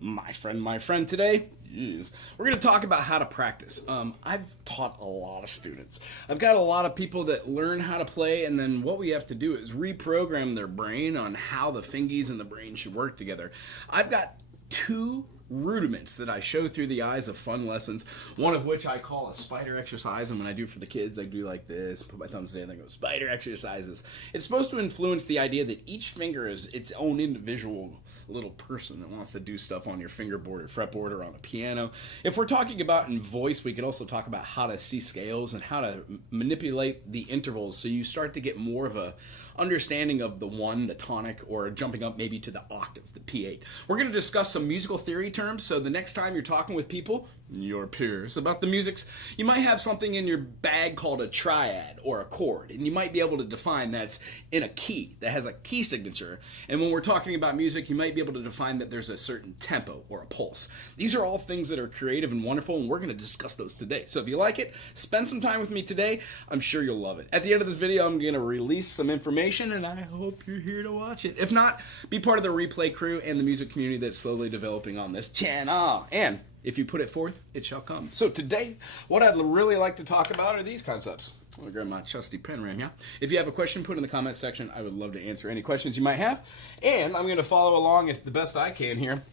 my friend today. We're going to talk about how to practice. I've taught a lot of students. I've got a lot of people that learn how to play, and then what we have to do is reprogram their brain on how the fingies and the brain should work together. I've got two rudiments that I show through the eyes of fun lessons, one of which I call a spider exercise, and when I do for the kids, I do like this, put my thumbs down, and I go, spider exercises. It's supposed to influence the idea that each finger is its own individual little person that wants to do stuff on your fingerboard or fretboard or on a piano. If we're talking about in voice, we could also talk about how to see scales and how to manipulate the intervals so you start to get more of a understanding of the one, the tonic, or jumping up maybe to the octave, the P8. We're going to discuss some musical theory terms, so the next time you're talking with people, your peers, about the musics, you might have something in your bag called a triad or a chord, and you might be able to define that's in a key, that has a key signature. And when we're talking about music, you might be able to define that there's a certain tempo or a pulse. These are all things that are creative and wonderful, and we're going to discuss those today. So if you like it, spend some time with me today. I'm sure you'll love it. At the end of this video, I'm going to release some information, and I hope you're here to watch it. If not, be part of the replay crew and the music community that's slowly developing on this channel. And if you put it forth, it shall come. So today, what I'd really like to talk about are these concepts. I'm going to grab my trusty pen right now. If you have a question, put it in the comment section. I would love to answer any questions you might have. And I'm going to follow along as the best I can here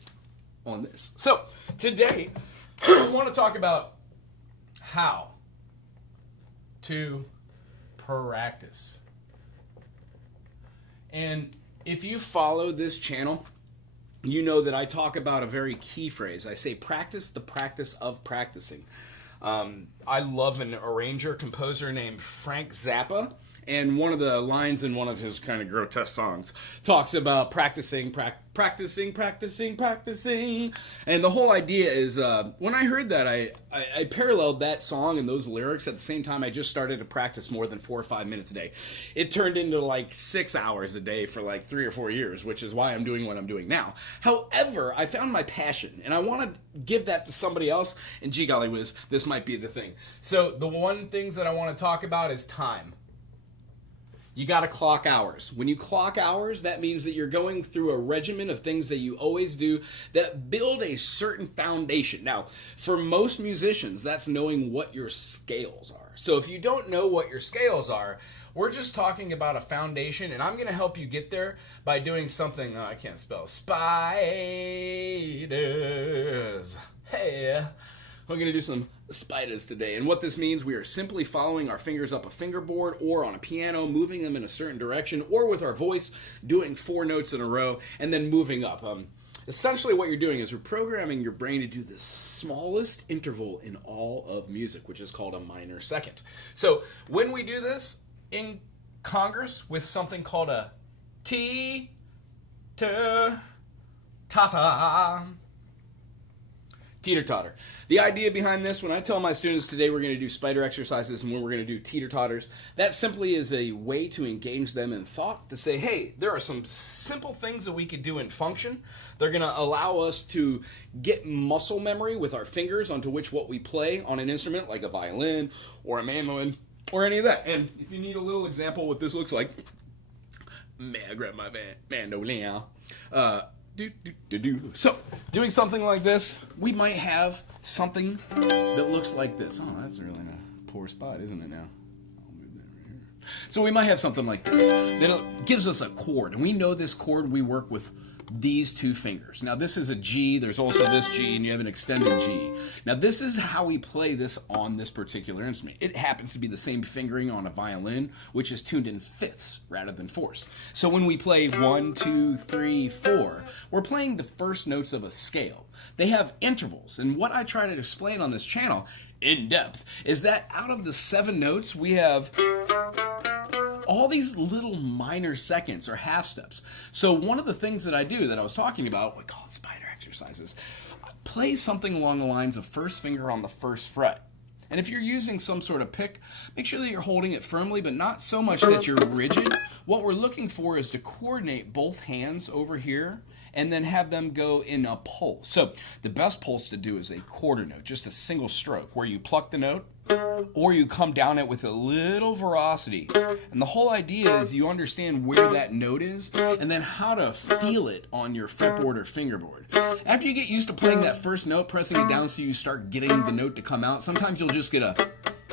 on this. So today, I want to talk about how to practice. And if you follow this channel, you know that I talk about a very key phrase. I say practice the practice of practicing. I love an arranger, composer named Frank Zappa, and one of the lines in one of his kind of grotesque songs talks about practicing. And the whole idea is, when I heard that, I paralleled that song and those lyrics at the same time. I just started to practice more than 4 or 5 minutes a day. It turned into like 6 hours a day for like 3 or 4 years, which is why I'm doing what I'm doing now. However, I found my passion, and I want to give that to somebody else, and gee golly whiz, this might be the thing. So the one things that I want to talk about is time. You got to clock hours. When you clock hours, that means that you're going through a regimen of things that you always do that build a certain foundation. Now, for most musicians, that's knowing what your scales are. So if you don't know what your scales are, we're just talking about a foundation, and I'm going to help you get there by doing something, I can't spell, spiders. Hey, we're going to do some spiders today. And what this means, we are simply following our fingers up a fingerboard or on a piano, moving them in a certain direction, or with our voice, doing 4 notes in a row, and then moving up. Essentially what you're doing is we're programming your brain to do the smallest interval in all of music, which is called a minor second. So when we do this in Congress with something called a teeter-totter, teeter-totter. The idea behind this, when I tell my students today we're going to do spider exercises and when we're going to do teeter-totters, that simply is a way to engage them in thought, to say, hey, there are some simple things that we could do in function. They're going to allow us to get muscle memory with our fingers onto which what we play on an instrument, like a violin or a mandolin or any of that. And if you need a little example what this looks like, may I grab my mandolin? So, doing something like this, we might have something that looks like this. Oh, that's really a poor spot, isn't it now? I'll move that right here. So we might have something like this that gives us a chord, and we know this chord we work with these 2 fingers. Now this is a G, there's also this G, and you have an extended G. Now this is how we play this on this particular instrument. It happens to be the same fingering on a violin, which is tuned in fifths rather than fourths. So when we play 1, 2, 3, 4, we're playing the first notes of a scale. They have intervals, and what I try to explain on this channel in depth is that out of the 7 notes, we have all these little minor seconds or half steps. So one of the things that I do that I was talking about, we call it spider exercises, play something along the lines of first finger on the first fret. And if you're using some sort of pick, make sure that you're holding it firmly, but not so much that you're rigid. What we're looking for is to coordinate both hands over here and then have them go in a pulse. So the best pulse to do is a quarter note, just a single stroke, where you pluck the note, or you come down it with a little veracity. And the whole idea is you understand where that note is and then how to feel it on your fretboard or fingerboard. After you get used to playing that first note, pressing it down so you start getting the note to come out, sometimes you'll just get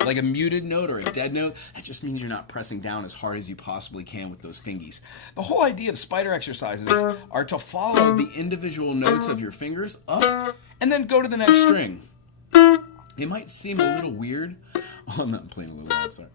like a muted note or a dead note. That just means you're not pressing down as hard as you possibly can with those fingies. The whole idea of spider exercises are to follow the individual notes of your fingers up and then go to the next string. It might seem a little weird. Oh, I'm not playing a little loud, sorry.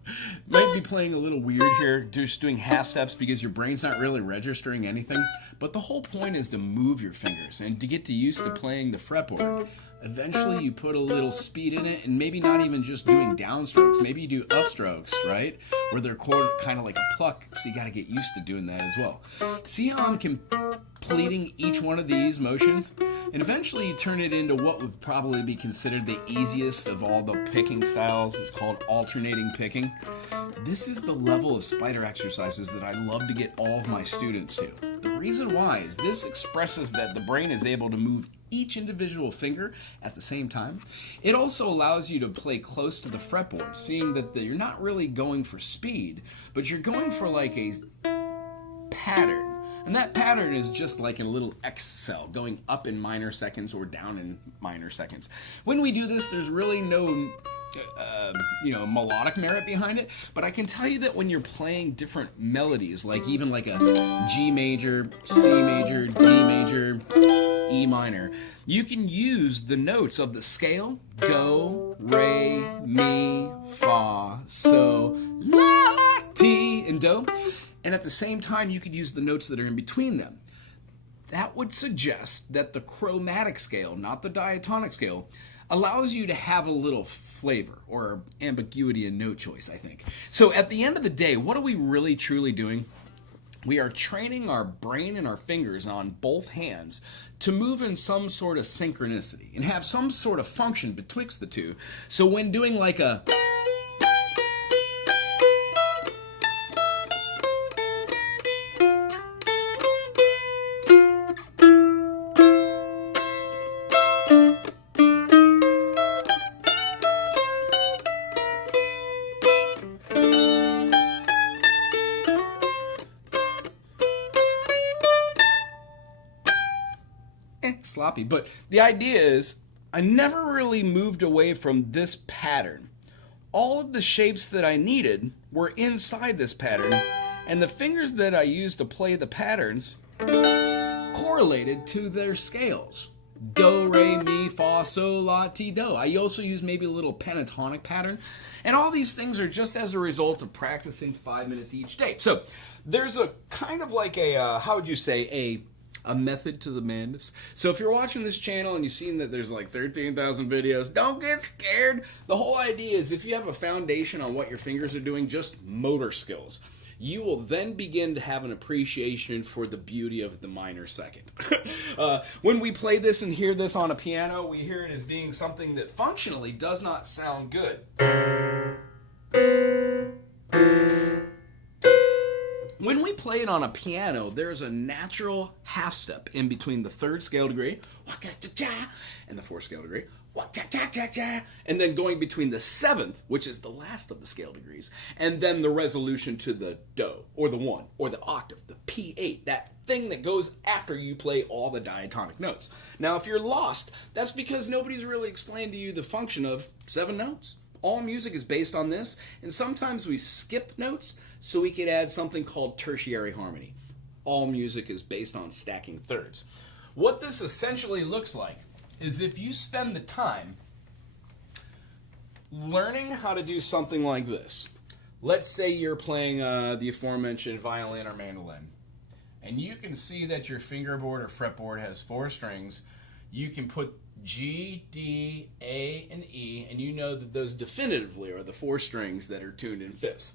Might be playing a little weird here, just doing half steps because your brain's not really registering anything. But the whole point is to move your fingers and to get used to playing the fretboard. Eventually you put a little speed in it, and maybe not even just doing downstrokes. Maybe you do upstrokes, right? Where they're kind of like a pluck, so you got to get used to doing that as well. See how I'm completing each one of these motions? And eventually you turn it into what would probably be considered the easiest of all the picking styles. It's called alternating picking. This is the level of spider exercises that I love to get all of my students to. The reason why is this expresses that the brain is able to move each individual finger at the same time. It also allows you to play close to the fretboard, seeing that you're not really going for speed, but you're going for like a pattern. And that pattern is just like a little X cell going up in minor seconds or down in minor seconds. When we do this, there's really no melodic merit behind it, but I can tell you that when you're playing different melodies, like even like a G major, C major, D major, E minor, you can use the notes of the scale, do, re, mi, fa, so, la, ti, and do, and at the same time you could use the notes that are in between them. That would suggest that the chromatic scale, not the diatonic scale, allows you to have a little flavor or ambiguity in note choice, I think. So at the end of the day, what are we really truly doing? We are training our brain and our fingers on both hands to move in some sort of synchronicity and have some sort of function betwixt the two. So when doing like a sloppy, but the idea is I never really moved away from this pattern. All of the shapes that I needed were inside this pattern, and the fingers that I used to play the patterns correlated to their scales. Do, re, mi, fa, sol, la, ti, do. I also use maybe a little pentatonic pattern, and all these things are just as a result of practicing 5 minutes each day. So there's a kind of like a, how would you say, a method to the madness. So if you're watching this channel and you've seen that there's like 13,000 videos, don't get scared. The whole idea is if you have a foundation on what your fingers are doing, just motor skills, you will then begin to have an appreciation for the beauty of the minor second. When we play this and hear this on a piano, we hear it as being something that functionally does not sound good. When we play it on a piano, there's a natural half step in between the third scale degree and the fourth scale degree, and then going between the seventh, which is the last of the scale degrees, and then the resolution to the do, or the one, or the octave, the P8, that thing that goes after you play all the diatonic notes. Now, if you're lost, that's because nobody's really explained to you the function of 7 notes. All music is based on this, and sometimes we skip notes so we could add something called tertiary harmony. All music is based on stacking thirds. What this essentially looks like is if you spend the time learning how to do something like this. Let's say you're playing the aforementioned violin or mandolin, and you can see that your fingerboard or fretboard has 4 strings. You can put G, D, A, and E, and you know that those definitively are the 4 strings that are tuned in fifths.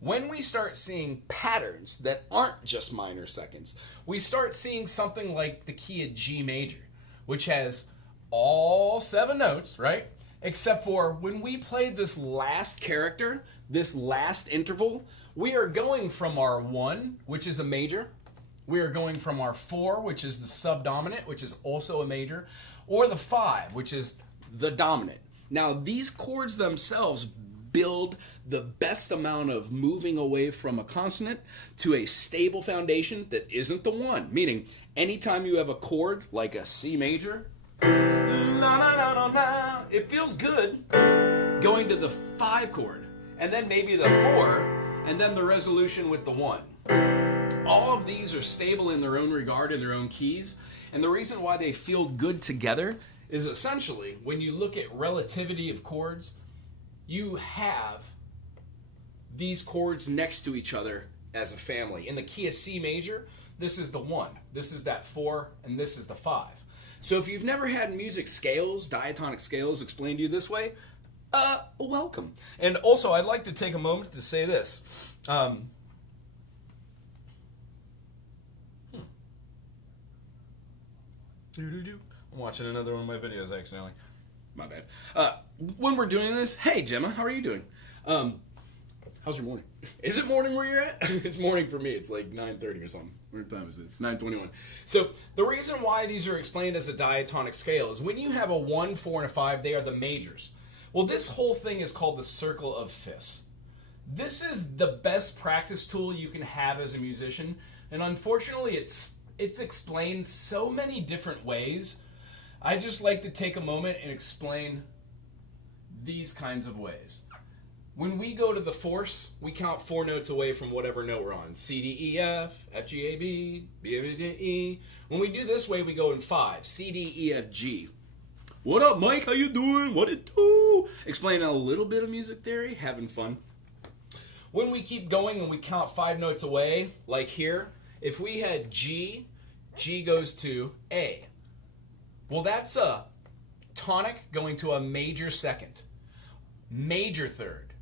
When we start seeing patterns that aren't just minor seconds, we start seeing something like the key of G major, which has all 7 notes, right? Except for when we play this last character, this last interval, we are going from our 1, which is a major, we are going from our 4, which is the subdominant, which is also a major, or the 5, which is the dominant. Now, these chords themselves build the best amount of moving away from a consonant to a stable foundation that isn't the one. Meaning, anytime you have a chord like a C major, it feels good going to the 5 chord, and then maybe the 4, and then the resolution with the 1. All of these are stable in their own regard, in their own keys, and the reason why they feel good together is essentially, when you look at relativity of chords, you have these chords next to each other as a family. In the key of C major, this is the 1, this is that 4, and this is the 5. So if you've never had music scales, diatonic scales, explained to you this way, welcome. And also, I'd like to take a moment to say this. I'm watching another one of my videos accidentally. My bad. When we're doing this, hey Gemma, how are you doing? How's your morning? Is it morning where you're at? It's morning for me. It's like 9:30 or something. What time is it? It's 9:21. So the reason why these are explained as a diatonic scale is when you have a 1, 4, and a 5, they are the majors. Well, this whole thing is called the circle of fifths. This is the best practice tool you can have as a musician, and unfortunately it's explained so many different ways. I just like to take a moment and explain these kinds of ways. When we go to the fourths, we count 4 notes away from whatever note we're on. C, D, E, F, F, G, A, B, B, A, D, E. When we do this way, we go in 5. C, D, E, F, G. What up, Mike? How you doing? What it do? Explaining a little bit of music theory, having fun. When we keep going and we count 5 notes away, like here, if we had G, G goes to A. Well, that's a tonic going to a major second, major third,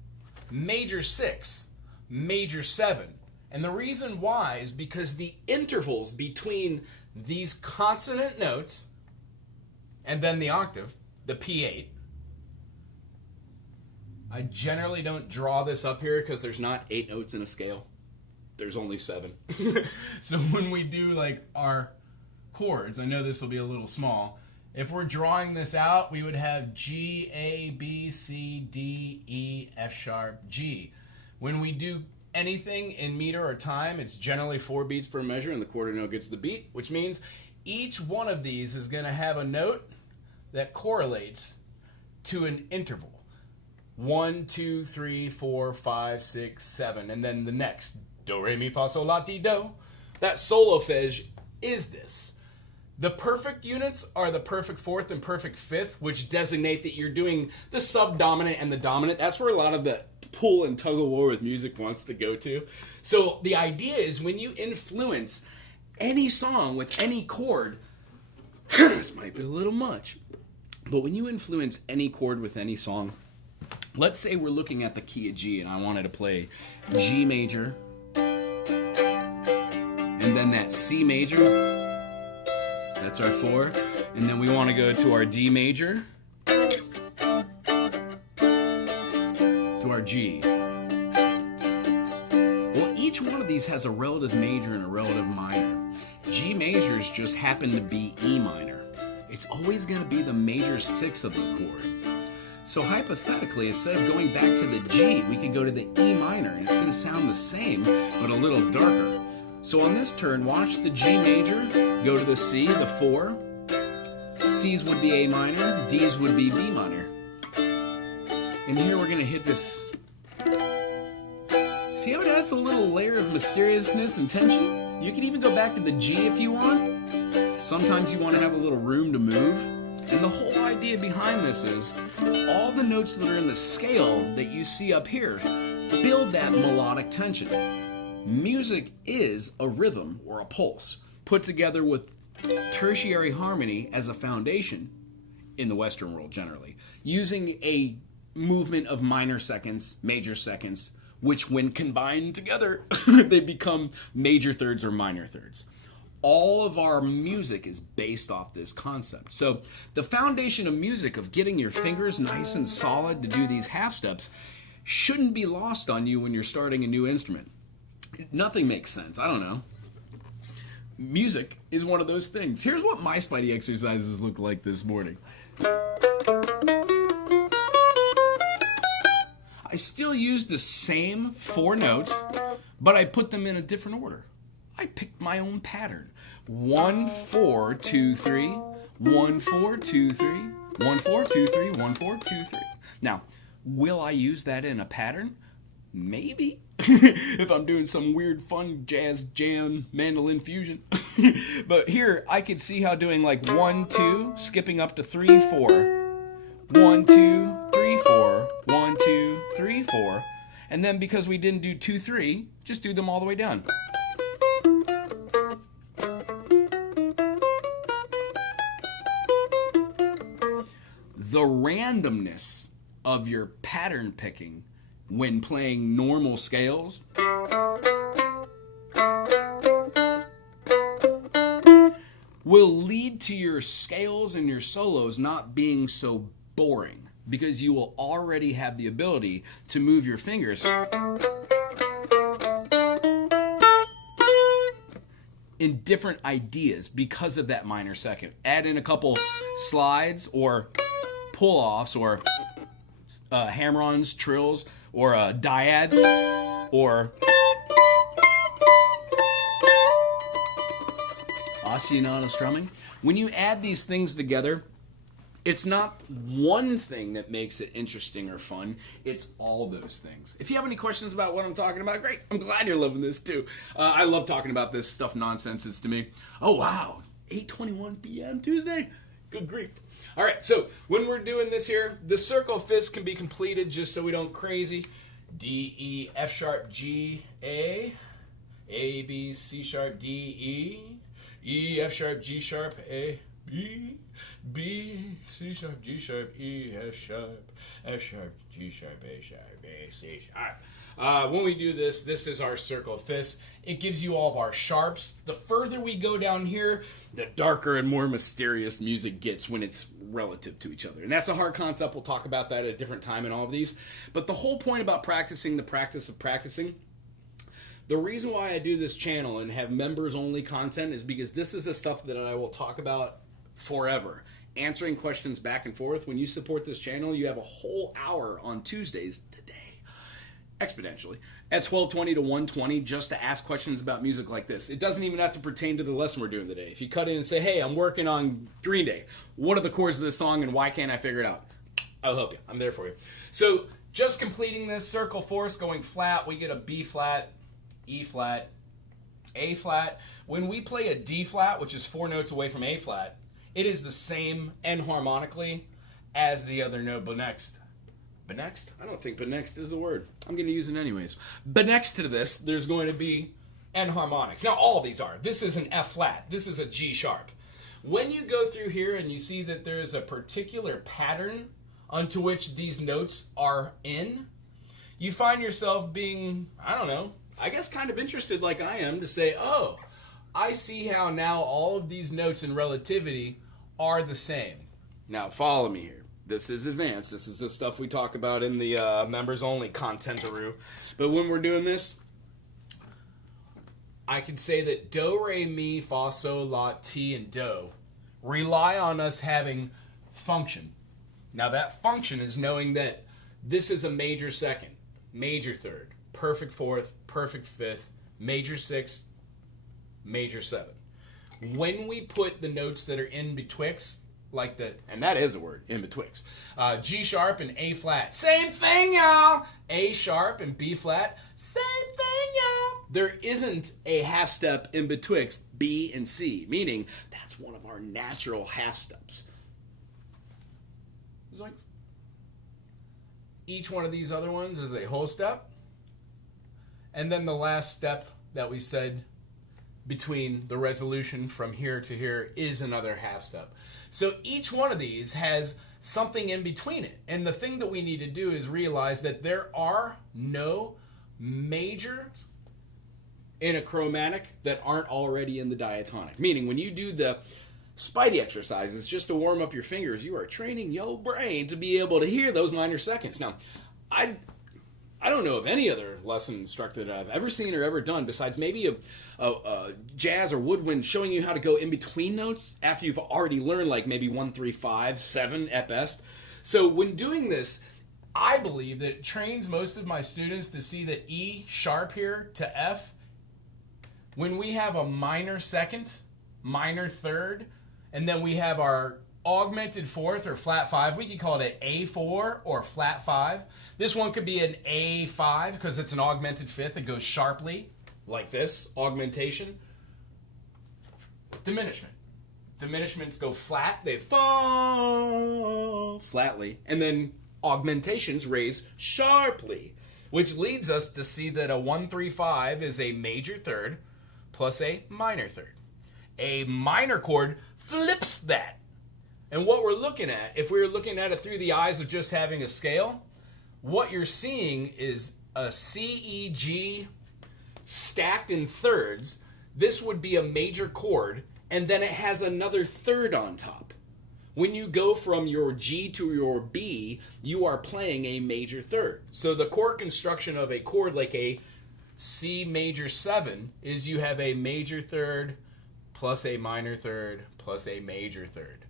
major 6, major 7. And the reason why is because the intervals between these consonant notes and then the octave, the P8. I generally don't draw this up here because there's not 8 notes in a scale. There's only 7. So when we do like our chords, I know this will be a little small. If we're drawing this out, we would have G, A, B, C, D, E, F sharp, G. When we do anything in meter or time, it's generally 4 beats per measure and the quarter note gets the beat, which means each one of these is going to have a note that correlates to an interval. 1, 2, 3, 4, 5, 6, 7, and then the next. Do, re, mi, fa, sol, la, ti, do. That solfege is this. The perfect units are the perfect 4th and perfect 5th, which designate that you're doing the subdominant and the dominant. That's where a lot of the pull and tug of war with music wants to go to. So the idea is when you influence any song with any chord, this might be a little much, but when you influence any chord with any song, let's say we're looking at the key of G and I wanted to play G major, and then that C major, that's our 4, and then we want to go to our D major, to our G. Well, each one of these has a relative major and a relative minor. G majors just happen to be E minor. It's always going to be the major 6 of the chord. So hypothetically, instead of going back to the G, we could go to the E minor, and it's going to sound the same, but a little darker. So on this turn, watch the G major, go to the C, the 4. C's would be A minor, D's would be B minor. And here we're going to hit this. See how it adds a little layer of mysteriousness and tension? You can even go back to the G if you want. Sometimes you want to have a little room to move. And the whole idea behind this is all the notes that are in the scale that you see up here build that melodic tension. Music is a rhythm or a pulse put together with tertiary harmony as a foundation in the Western world generally, using a movement of minor seconds, major seconds, which when combined together, they become major thirds or minor thirds. All of our music is based off this concept. So the foundation of music, of getting your fingers nice and solid to do these half steps, shouldn't be lost on you when you're starting a new instrument. Nothing makes sense. I don't know. Music is one of those things. Here's what my Spidey exercises look like this morning. I still use the same 4 notes, but I put them in a different order. I picked my own pattern. 1 4 2 3, 1 4 2 3, 1 4 2 3, 1 4 2 3. Now, will I use that in a pattern? Maybe. If I'm doing some weird fun jazz jam mandolin fusion. But here I could see how doing like 1 2, skipping up to 3 4, 1 2 3 4, 1 2 3 4, and then because we didn't do 2 3, just do them all the way down. The randomness of your pattern picking when playing normal scales will lead to your scales and your solos not being so boring, because you will already have the ability to move your fingers in different ideas because of that minor second. Add in a couple slides or pull-offs or hammer-ons, trills, or dyads, or ostinato strumming. When you add these things together, it's not one thing that makes it interesting or fun. It's all those things. If you have any questions about what I'm talking about, great. I'm glad you're loving this too. I love talking about this stuff nonsense to me. Oh, wow. 8:21 p.m. Tuesday? Good grief. All right, so when we're doing this here, the circle fifths can be completed just so we don't crazy. D, E, F sharp, G, A, B, C sharp, D, E, F sharp, G sharp, A, B, C sharp, G sharp, E, F sharp, G sharp, A sharp, A, C sharp. When we do this, this is our circle of fifths. It gives you all of our sharps. The further we go down here, the darker and more mysterious music gets when it's relative to each other. And that's a hard concept. We'll talk about that at a different time in all of these. But the whole point about practicing the practice of practicing, the reason why I do this channel and have members-only content is because this is the stuff that I will talk about forever. Answering questions back and forth. When you support this channel, you have a whole hour on Tuesdays today, exponentially, at 12:20 to 1:20 just to ask questions about music like this. It doesn't even have to pertain to the lesson we're doing today. If you cut in and say, hey, I'm working on Green Day. What are the chords of this song and why can't I figure it out? I'll help you. I'm there for you. So just completing this circle fourths going flat, we get a B flat, E flat, A flat. When we play a D flat, which is 4 notes away from A flat, it is the same enharmonically as the other note benext. Benext? I don't think benext is a word. I'm going to use it anyways. Benext to this, there's going to be enharmonics. Now, all of these are. This is an F flat. This is a G sharp. When you go through here and you see that there is a particular pattern unto which these notes are in, you find yourself being, I don't know, I guess kind of interested like I am to say, oh, I see how now all of these notes in relativity are the same. Now, follow me here. This is advanced. This is the stuff we talk about in the members-only content-aroo. But when we're doing this, I can say that do, re, mi, fa, sol, la, ti, and do rely on us having function. Now, that function is knowing that this is a major second, major third, perfect fourth, perfect fifth, major sixth, major seventh. When we put the notes that are in betwixt, like the, and that is a word, in betwixt, G sharp and A flat, same thing, y'all. A sharp and B flat, same thing, y'all. There isn't a half step in betwixt B and C, meaning that's one of our natural half steps. It's like each one of these other ones is a whole step, and then the last step that we said between the resolution from here to here is another half step. So each one of these has something in between it. And the thing that we need to do is realize that there are no majors in a chromatic that aren't already in the diatonic. Meaning when you do the Spidey exercises just to warm up your fingers, you are training your brain to be able to hear those minor seconds. Now, I don't know of any other lesson instructor that I've ever seen or ever done besides maybe a jazz or woodwind showing you how to go in between notes after you've already learned like maybe 1, 3, 5, 7 at best. So when doing this, I believe that it trains most of my students to see that E sharp here to F, when we have a minor second, minor third, and then we have our augmented fourth or flat five, we could call it an A4 or flat five. This one could be an A5 because it's an augmented fifth. It goes sharply like this, augmentation. Diminishment. Diminishments go flat, they fall flatly, and then augmentations raise sharply, which leads us to see that a 1-3-5 is a major third plus a minor third. A minor chord flips that. And what we're looking at, if we were looking at it through the eyes of just having a scale, what you're seeing is a C, E, G stacked in thirds. This would be a major chord, and then it has another third on top. When you go from your G to your B, you are playing a major third. So the chord construction of a chord like a C major 7 is you have a major third plus a minor third plus a major third.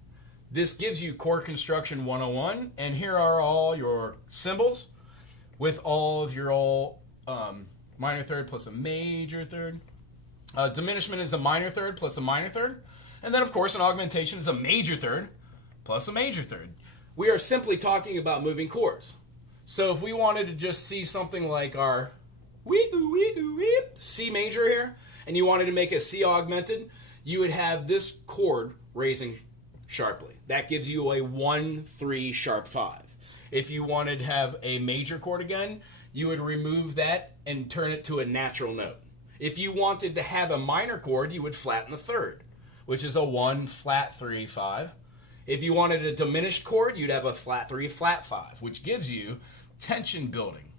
This gives you chord construction 101, and here are all your symbols with all of your minor third plus a major third. Diminishment is a minor third plus a minor third. And then, of course, an augmentation is a major third plus a major third. We are simply talking about moving chords. So if we wanted to just see something like our C major here, and you wanted to make a C augmented, you would have this chord raising sharply. That gives you a 1-3 sharp 5. If you wanted to have a major chord again, you would remove that and turn it to a natural note. If you wanted to have a minor chord, you would flatten the third, which is a 1 flat 3 5. If you wanted a diminished chord, you'd have a flat 3 flat 5, which gives you tension building.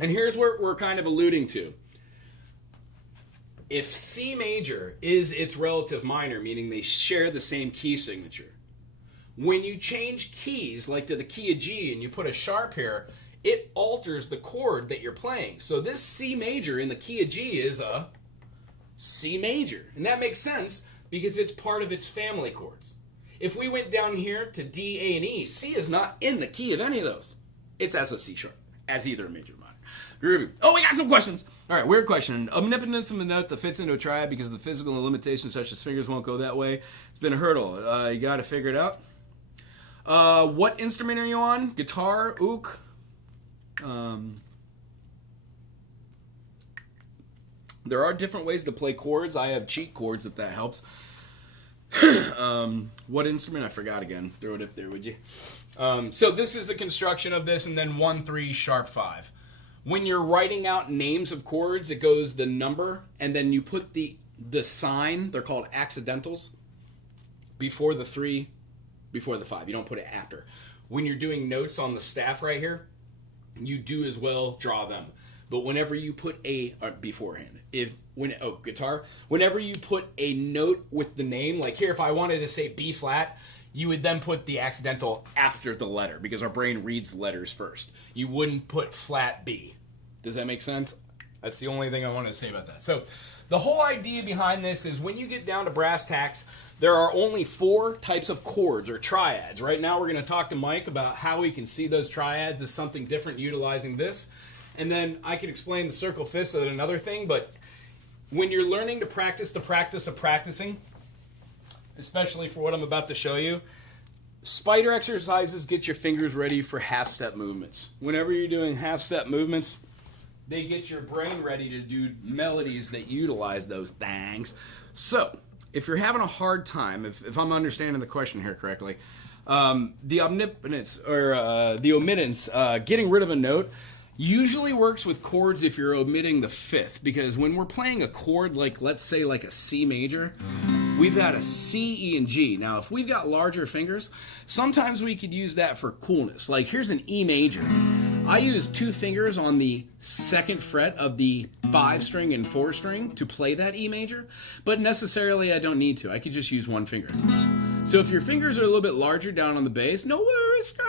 And here's what we're kind of alluding to. If C major is its relative minor, meaning they share the same key signature, when you change keys, like to the key of G, and you put a sharp here, it alters the chord that you're playing. So this C major in the key of G is a C major. And that makes sense because it's part of its family chords. If we went down here to D, A, and E, C is not in the key of any of those. It's as a C sharp, as either a major or minor. Groovy. Oh, we got some questions. All right, weird question. Omnipotence of a note that fits into a triad because of the physical limitations such as fingers won't go that way. It's been a hurdle. You got to figure it out. What instrument are you on? Guitar, ook? There are different ways to play chords. I have cheat chords if that helps. What instrument? I forgot again. Throw it up there, would you? So this is the construction of this, and then 1-3 sharp 5. When you're writing out names of chords, it goes the number, and then you put the sign, they're called accidentals, before the 3, before the 5. You don't put it after. When you're doing notes on the staff right here, you do as well draw them. But whenever you put a beforehand, guitar, whenever you put a note with the name, like here, if I wanted to say B flat, you would then put the accidental after the letter because our brain reads letters first. You wouldn't put flat B. Does that make sense? That's the only thing I wanted to say about that. So the whole idea behind this is when you get down to brass tacks, there are only 4 types of chords or triads. Right now we're going to talk to Mike about how we can see those triads as something different utilizing this. And then I can explain the circle fifths at another thing, but when you're learning to practice the practice of practicing, especially for what I'm about to show you, spider exercises get your fingers ready for half-step movements. Whenever you're doing half-step movements, they get your brain ready to do melodies that utilize those things. So, if you're having a hard time, if I'm understanding the question here correctly, the omnipotence or the omittance, getting rid of a note, usually works with chords if you're omitting the fifth, because when we're playing a chord like, let's say, like a C major, we've got a C, E, and G. Now, if we've got larger fingers, sometimes we could use that for coolness. Like, here's an E major. I use 2 fingers on the 2nd fret of the 5 string and 4 string to play that E major, but necessarily I don't need to. I could just use 1 finger. So if your fingers are a little bit larger down on the bass, no worries, girl.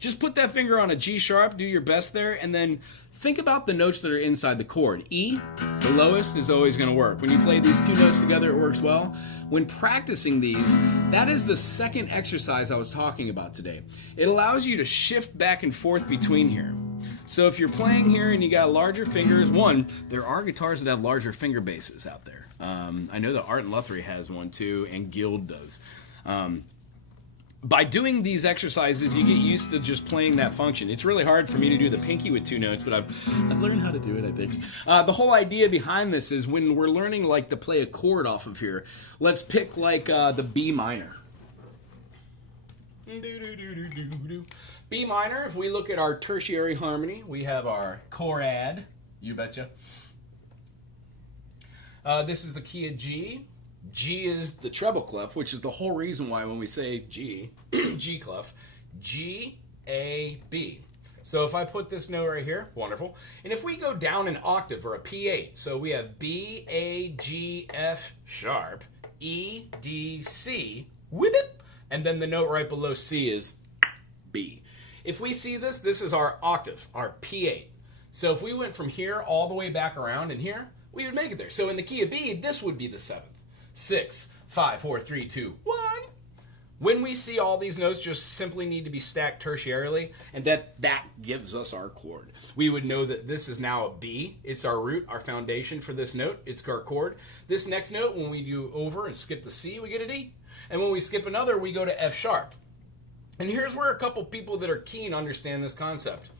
Just put that finger on a G sharp, do your best there, and then think about the notes that are inside the chord. E, the lowest, is always going to work. When you play these 2 notes together, it works well. when practicing these, that is the second exercise I was talking about today. It allows you to shift back and forth between here. So if you're playing here and you got larger fingers, one, there are guitars that have larger finger bases out there. I know that Art and Lutherie has one too, and Guild does. By doing these exercises, you get used to just playing that function. It's really hard for me to do the pinky with 2 notes, but I've learned how to do it, I think. The whole idea behind this is when we're learning like to play a chord off of here, let's pick like the B minor. B minor, if we look at our tertiary harmony, we have our chorad, you betcha. This is the key of G. G is the treble clef, which is the whole reason why when we say G, G clef, G, A, B. So if I put this note right here, wonderful. And if we go down an octave or a P8, so we have B, A, G, F sharp, E, D, C, whip it, and then the note right below C is B. If we see this, this is our octave, our P8. So if we went from here all the way back around in here, we would make it there. So in the key of B, this would be the 7th. 6, 5, 4, 3, 2, 1. When we see all these notes just simply need to be stacked tertiarily, and that gives us our chord. We would know that this is now a B. It's our root, our foundation for this note. It's our chord. This next note, when we do over and skip the C, we get a D. And when we skip another, we go to F sharp. And here's where a couple people that are keen understand this concept.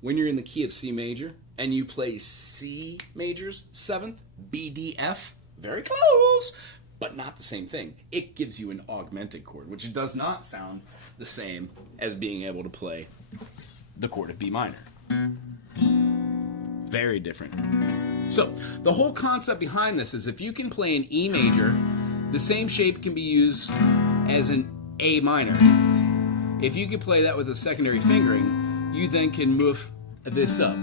When you're in the key of C major, and you play C major's 7th, B, D, F, very close, but not the same thing. It gives you an augmented chord, which does not sound the same as being able to play the chord of B minor. Very different. So the whole concept behind this is if you can play an E major, the same shape can be used as an A minor. If you can play that with a secondary fingering, you then can move this up.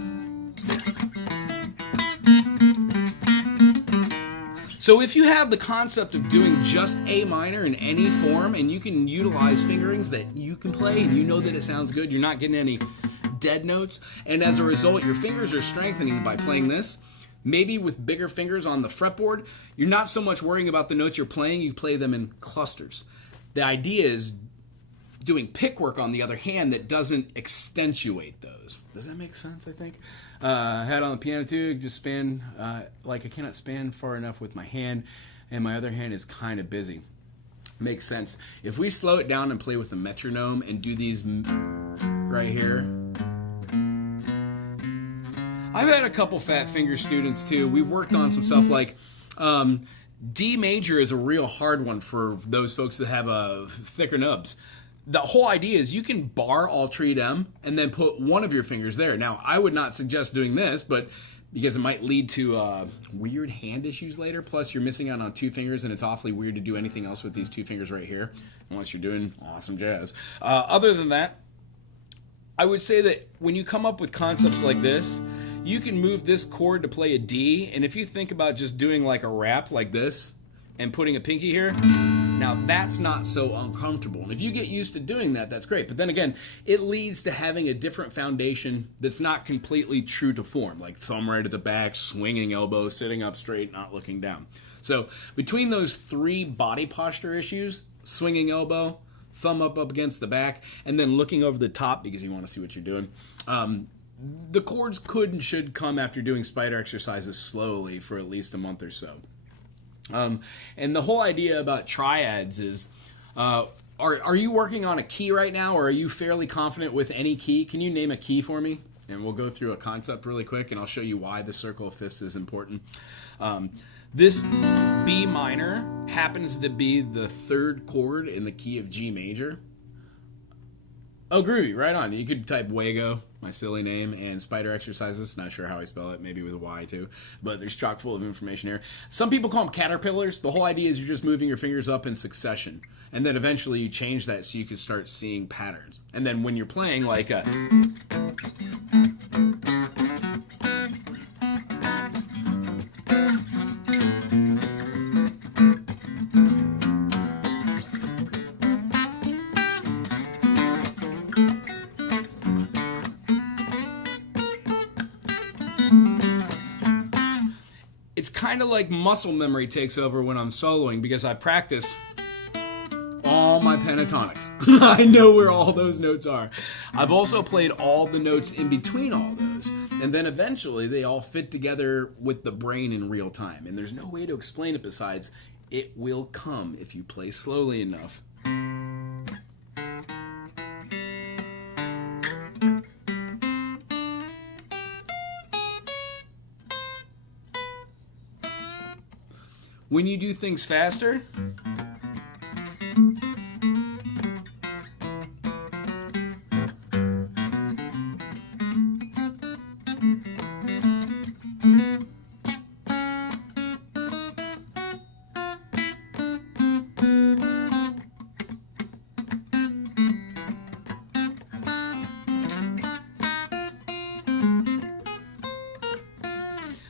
So if you have the concept of doing just A minor in any form, and you can utilize fingerings that you can play, and you know that it sounds good, you're not getting any dead notes, and as a result, your fingers are strengthening by playing this, maybe with bigger fingers on the fretboard, you're not so much worrying about the notes you're playing, you play them in clusters. The idea is doing pick work on the other hand that doesn't accentuate those. Does that make sense, I think? I had on the piano too, just span, like I cannot span far enough with my hand, and my other hand is kind of busy. Makes sense. If we slow it down and play with the metronome and do these right here. I've had a couple fat finger students too. We've worked on some stuff like D major is a real hard one for those folks that have thicker nubs. The whole idea is you can bar all tree them and then put one of your fingers there. Now, I would not suggest doing this, but because it might lead to weird hand issues later. Plus, you're missing out on 2 fingers, and it's awfully weird to do anything else with these 2 fingers right here, unless you're doing awesome jazz. Other than that, I would say that when you come up with concepts like this, you can move this chord to play a D, and if you think about just doing like a rap like this and putting a pinky here, now that's not so uncomfortable. And if you get used to doing that, that's great. But then again, it leads to having a different foundation that's not completely true to form, like thumb right at the back, swinging elbow, sitting up straight, not looking down. So between those 3 body posture issues, swinging elbow, thumb up against the back, and then looking over the top because you want to see what you're doing, the chords could and should come after doing spider exercises slowly for at least a month or so. And the whole idea about triads is, are you working on a key right now, or are you fairly confident with any key? Can you name a key for me? And we'll go through a concept really quick, and I'll show you why the circle of fifths is important. This B minor happens to be the 3rd chord in the key of G major. Oh, groovy, right on. You could type Wago, my silly name, and spider exercises. Not sure how I spell it, maybe with a Y too, but there's chock full of information here. Some people call them caterpillars. The whole idea is you're just moving your fingers up in succession, and then eventually you change that so you can start seeing patterns. And then when you're playing like a... kind of like muscle memory takes over when I'm soloing because I practice all my pentatonics. I know where all those notes are. I've also played all the notes in between all those, and then eventually they all fit together with the brain in real time. And there's no way to explain it besides it will come if you play slowly enough. When you do things faster,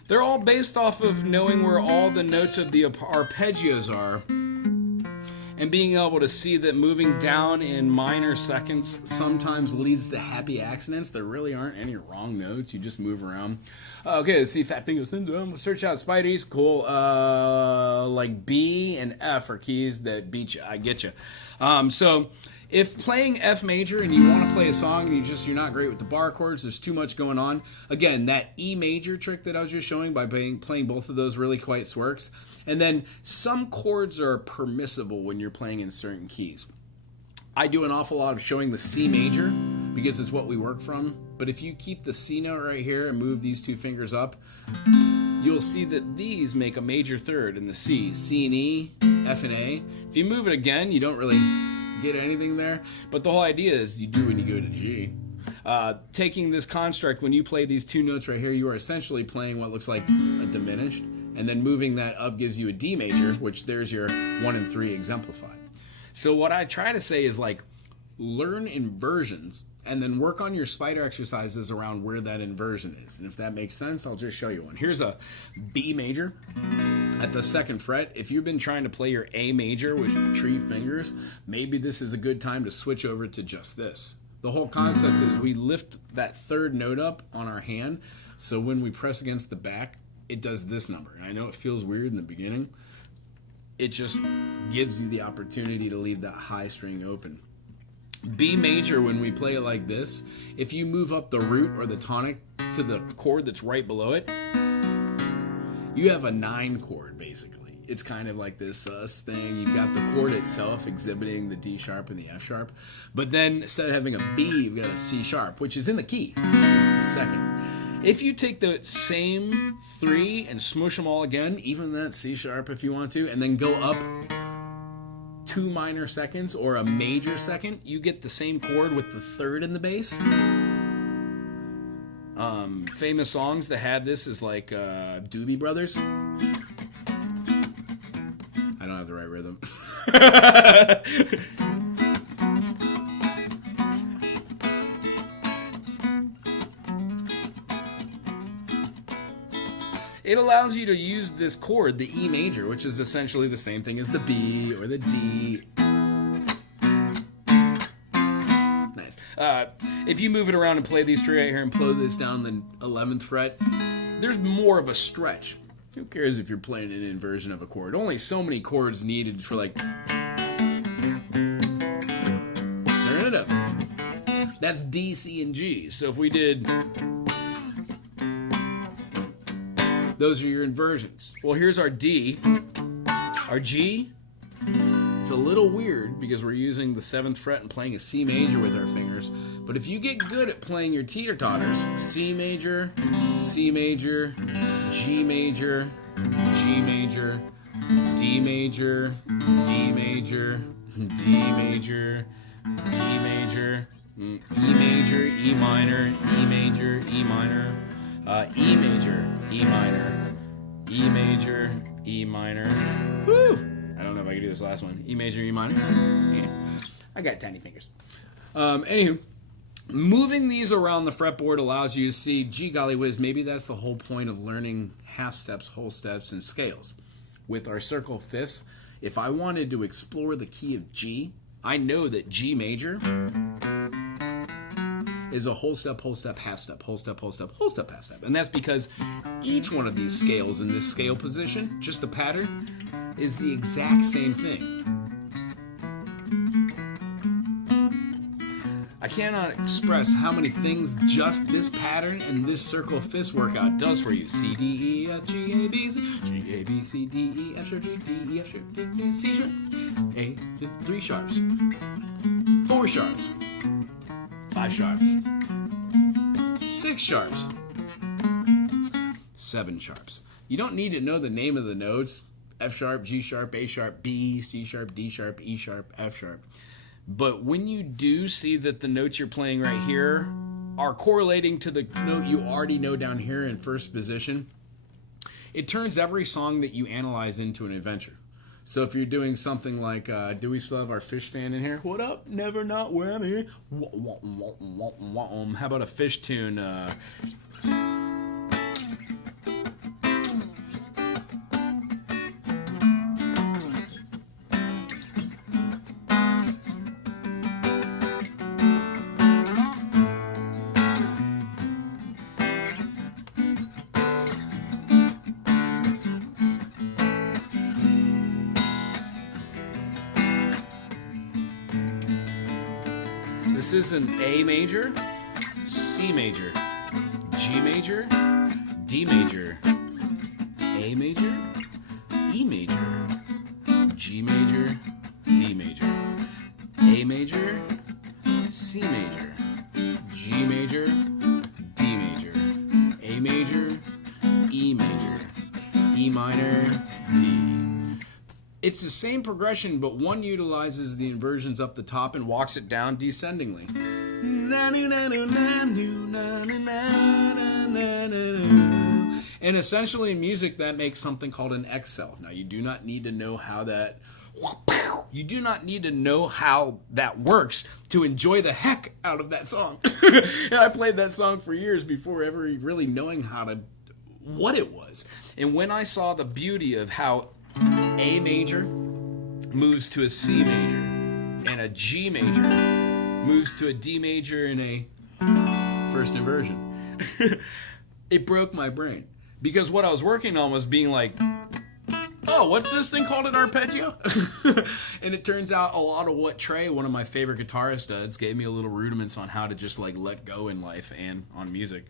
they're all based off of knowing where all the notes of the arpeggios are and being able to see that moving down in minor seconds sometimes leads to happy accidents. There really aren't any wrong notes. You just move around. Okay, let's see. Fat Finger Syndrome. Search out Spideys. Cool. Like B and F are keys that beat you. I get you. So if playing F major and you want to play a song and you're not great with the bar chords, there's too much going on. Again, that E major trick that I was just showing by playing both of those really quite works. And then some chords are permissible when you're playing in certain keys. I do an awful lot of showing the C major because it's what we work from. But if you keep the C note right here and move these two fingers up, you'll see that these make a major third in the C. C and E, F and A. If you move it again, you don't really get anything there. But the whole idea is you do when you go to G. Taking this construct, when you play these two notes right here, you are essentially playing what looks like a diminished. And then moving that up gives you a D major, which there's your 1 and 3 exemplified. So what I try to say is like learn inversions and then work on your spider exercises around where that inversion is. And if that makes sense, I'll just show you one. Here's a B major at the 2nd fret. If you've been trying to play your A major with tree fingers, maybe this is a good time to switch over to just this. The whole concept is we lift that 3rd note up on our hand, so when we press against the back, it does this number. And I know it feels weird in the beginning. It just gives you the opportunity to leave that high string open. B major, when we play it like this, if you move up the root or the tonic to the chord that's right below it, you have a 9 chord basically. It's kind of like this sus thing. You've got the chord itself exhibiting the D sharp and the F sharp, but then instead of having a B, you've got a C sharp, which is in the key. It's the 2nd. If you take the same 3 and smoosh them all again, even that C sharp if you want to, and then go up 2 minor seconds or a major second, you get the same chord with the 3rd in the bass. Famous songs that had this is like Doobie Brothers. I don't have the right rhythm. It allows you to use this chord, the E major, which is essentially the same thing as the B or the D. Nice. If you move it around and play these 3 right here and play this down the 11th fret, there's more of a stretch. Who cares if you're playing an inversion of a chord? Only so many chords needed for like... That's D, C, and G. So if we did... Those are your inversions. Well, here's our D. Our G, it's a little weird because we're using the 7th fret and playing a C major with our fingers. But if you get good at playing your teeter-totters, C major, C major, G major, G major, D major, D major, D major, D major, E major, E minor, E major, E minor, E major, E minor, E major, E minor. Woo! I don't know if I can do this last one. E major, E minor. Yeah. I got tiny fingers. Anywho, moving these around the fretboard allows you to see, gee golly whiz, maybe that's the whole point of learning half steps, whole steps, and scales. With our circle fifths, if I wanted to explore the key of G, I know that G major is a whole step, half step, whole step, whole step, whole step, half step. And that's because each one of these scales in this scale position, just the pattern, is the exact same thing. I cannot express how many things just this pattern and this circle of fifths workout does for you. C, D, E, F, G, A, B, C, G, A, B, C, D, E, F sharp, G, D, E, F sharp, D, D, C sharp, A, 3 sharps, 4 sharps, 5 sharps, 6 sharps, 7 sharps. You don't need to know the name of the notes. F sharp, G sharp, A sharp, B, C sharp, D sharp, E sharp, F sharp. But when you do see that the notes you're playing right here are correlating to the note you already know down here in first position, it turns every song that you analyze into an adventure. So if you're doing something like, do we still have our fish fan in here? What up? Never not whammy. How about a fish tune? This is an A major, C major, G major, D major, A major, E major, G major, D major, A major, C major, G major, D major, A major, E major, E minor, D. It's the same progression, but one utilizes the inversions up the top and walks it down descendingly. And essentially in music, that makes something called an excel. Now, you do not need to know how that... You do not need to know how that works to enjoy the heck out of that song. And I played that song for years before ever really knowing what it was. And when I saw the beauty of how A major moves to a C major, and a G major moves to a D major in a first inversion, it broke my brain. Because what I was working on was being like, oh, what's this thing called an arpeggio? And it turns out a lot of what Trey, one of my favorite guitarists, does, gave me a little rudiments on how to just like let go in life and on music.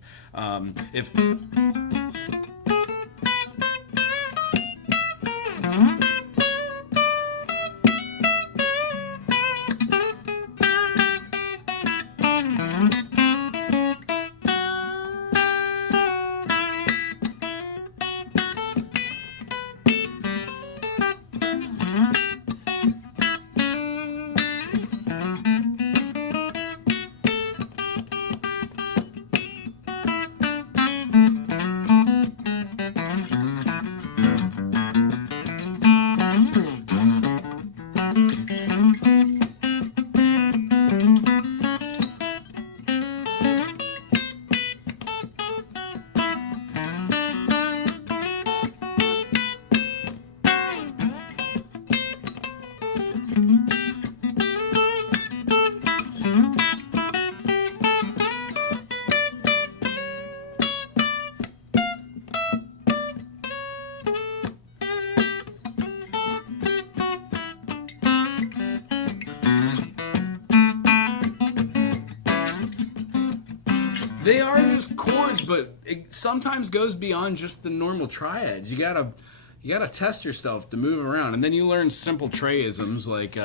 They are just chords, but it sometimes goes beyond just the normal triads. You gotta test yourself to move around, and then you learn simple Treyisms like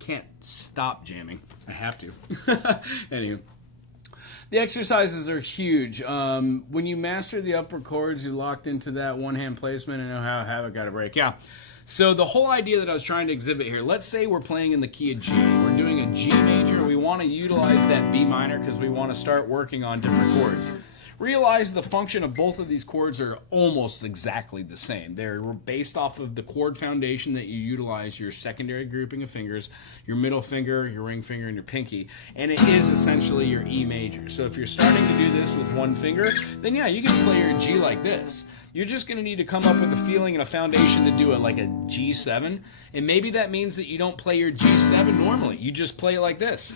can't stop jamming. I have to. Anyway, the exercises are huge. When you master the upper chords, you're locked into that one-hand placement and know how Havoc got a break. Yeah. So the whole idea that I was trying to exhibit here, let's say we're playing in the key of G. We're doing a G major. We want want to utilize that B minor because we want to start working on different chords. Realize the function of both of these chords are almost exactly the same. They're based off of the chord foundation that you utilize, your secondary grouping of fingers, your middle finger, your ring finger, and your pinky, and it is essentially your E major. So if you're starting to do this with one finger, then yeah, you can play your G like this. You're just going to need to come up with a feeling and a foundation to do it like a G7, and maybe that means that you don't play your G7 normally. You just play it like this.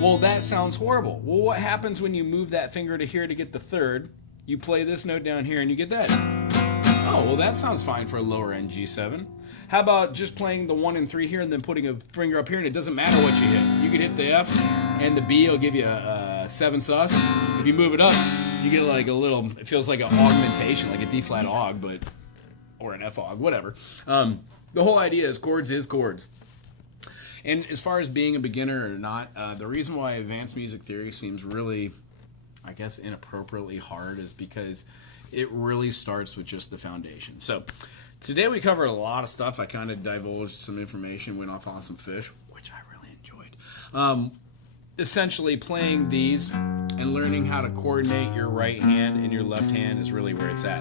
Well, that sounds horrible. Well, what happens when you move that finger to here to get the third? You play this note down here and you get that. Oh, well, that sounds fine for a lower end G7. How about just playing the 1 and 3 here and then putting a finger up here, and it doesn't matter what you hit. You could hit the F and the B will give you a 7 sus. If you move it up, you get like a little, it feels like an augmentation, like a D flat aug, but, or an F aug, whatever. The whole idea is chords. And as far as being a beginner or not, the reason why advanced music theory seems really, I guess, inappropriately hard is because it really starts with just the foundation. So today we covered a lot of stuff. I kind of divulged some information, went off on some fish, which I really enjoyed. Essentially playing these and learning how to coordinate your right hand and your left hand is really where it's at.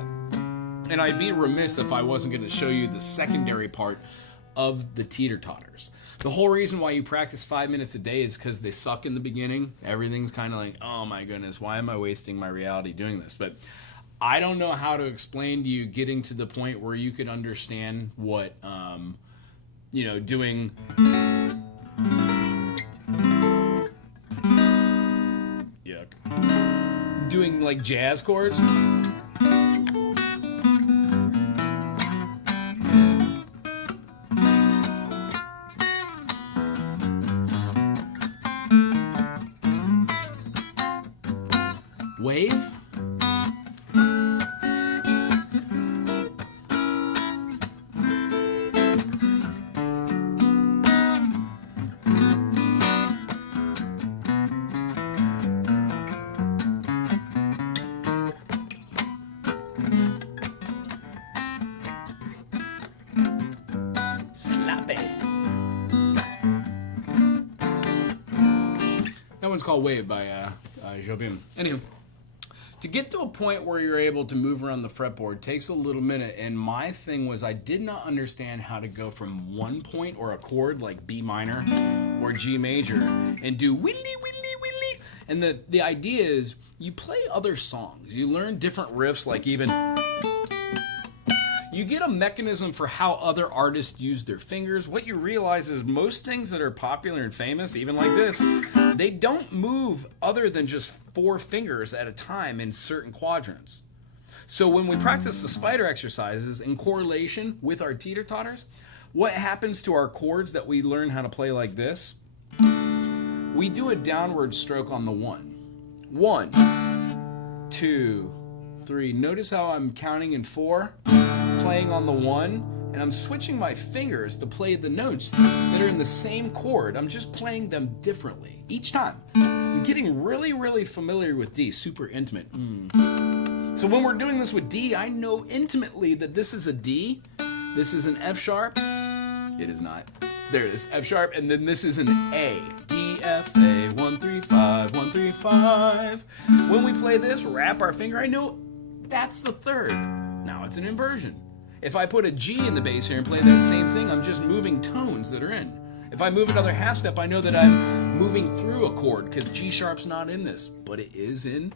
And I'd be remiss if I wasn't going to show you the secondary part of the teeter-totters. The whole reason why you practice 5 minutes a day is because they suck in the beginning. Everything's kind of like, oh my goodness, why am I wasting my reality doing this? But I don't know how to explain to you getting to the point where you could understand what, doing... Yuck. Doing like jazz chords. Wave. Sloppy. That one's called Wave by Jobim. Anywho. To get to a point where you're able to move around the fretboard takes a little minute, and my thing was I did not understand how to go from one point or a chord like B minor or G major and do willy, willy, willy. And the idea is you play other songs. You learn different riffs, like even... You get a mechanism for how other artists use their fingers. What you realize is most things that are popular and famous, even like this, they don't move other than just 4 fingers at a time in certain quadrants. So when we practice the spider exercises in correlation with our teeter-totters, what happens to our chords that we learn how to play like this? We do a downward stroke on the 1. 1, 2, 3. Notice how I'm counting in 4? Playing on the 1, and I'm switching my fingers to play the notes that are in the same chord. I'm just playing them differently each time. I'm getting really, really familiar with D, super intimate. So when we're doing this with D, I know intimately that this is a D, this is an F sharp. It is not. There it is, F sharp, and then this is an A. D, F, A, 1, 3, 5, 1, 3, 5. When we play this, wrap our finger, I know that's the third. Now it's an inversion. If I put a G in the bass here and play that same thing, I'm just moving tones that are in. If I move another half step, I know that I'm moving through a chord because G sharp's not in this, but it is in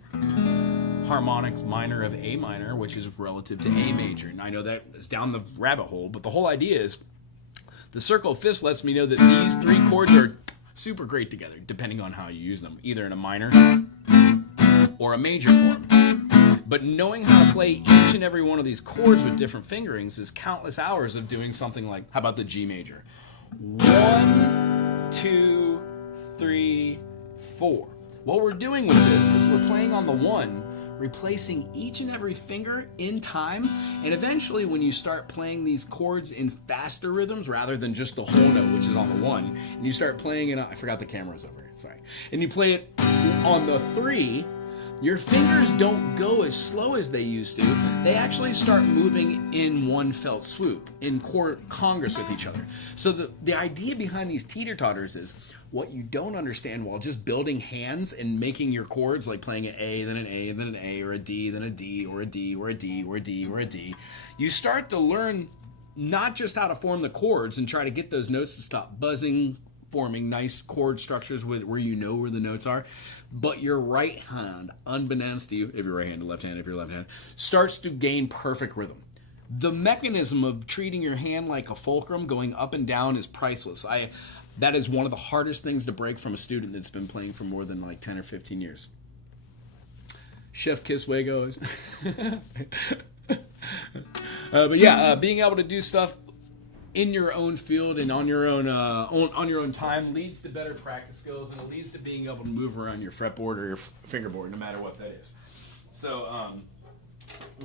harmonic minor of A minor, which is relative to A major. And I know that is down the rabbit hole, but the whole idea is the circle of fifths lets me know that these 3 chords are super great together, depending on how you use them, either in a minor or a major form. But knowing how to play each and every one of these chords with different fingerings is countless hours of doing something like, how about the G major? 1, 2, 3, 4. What we're doing with this is we're playing on the 1, replacing each and every finger in time, and eventually when you start playing these chords in faster rhythms rather than just the whole note, which is on the 1, and you start playing it, I forgot the camera's over here, sorry, and you play it on the 3, your fingers don't go as slow as they used to. They actually start moving in one felt swoop, in chord congress with each other. So the idea behind these teeter-totters is What you don't understand while just building hands and making your chords, like playing an A, then an A, then an A, or a D, then a D, or a D, or a D, or a D, or a D, you start to learn not just how to form the chords and try to get those notes to stop buzzing, forming nice chord structures where you know where the notes are, but your right hand, unbeknownst to you, if you're right-handed, left hand, if you're left-handed, starts to gain perfect rhythm. The mechanism of treating your hand like a fulcrum, going up and down, is priceless. That is one of the hardest things to break from a student that's been playing for more than like 10 or 15 years. Chef Kiss Wagos. But yeah, being able to do stuff in your own field and on your own time leads to better practice skills, and it leads to being able to move around your fretboard or your fingerboard, no matter what that is. So,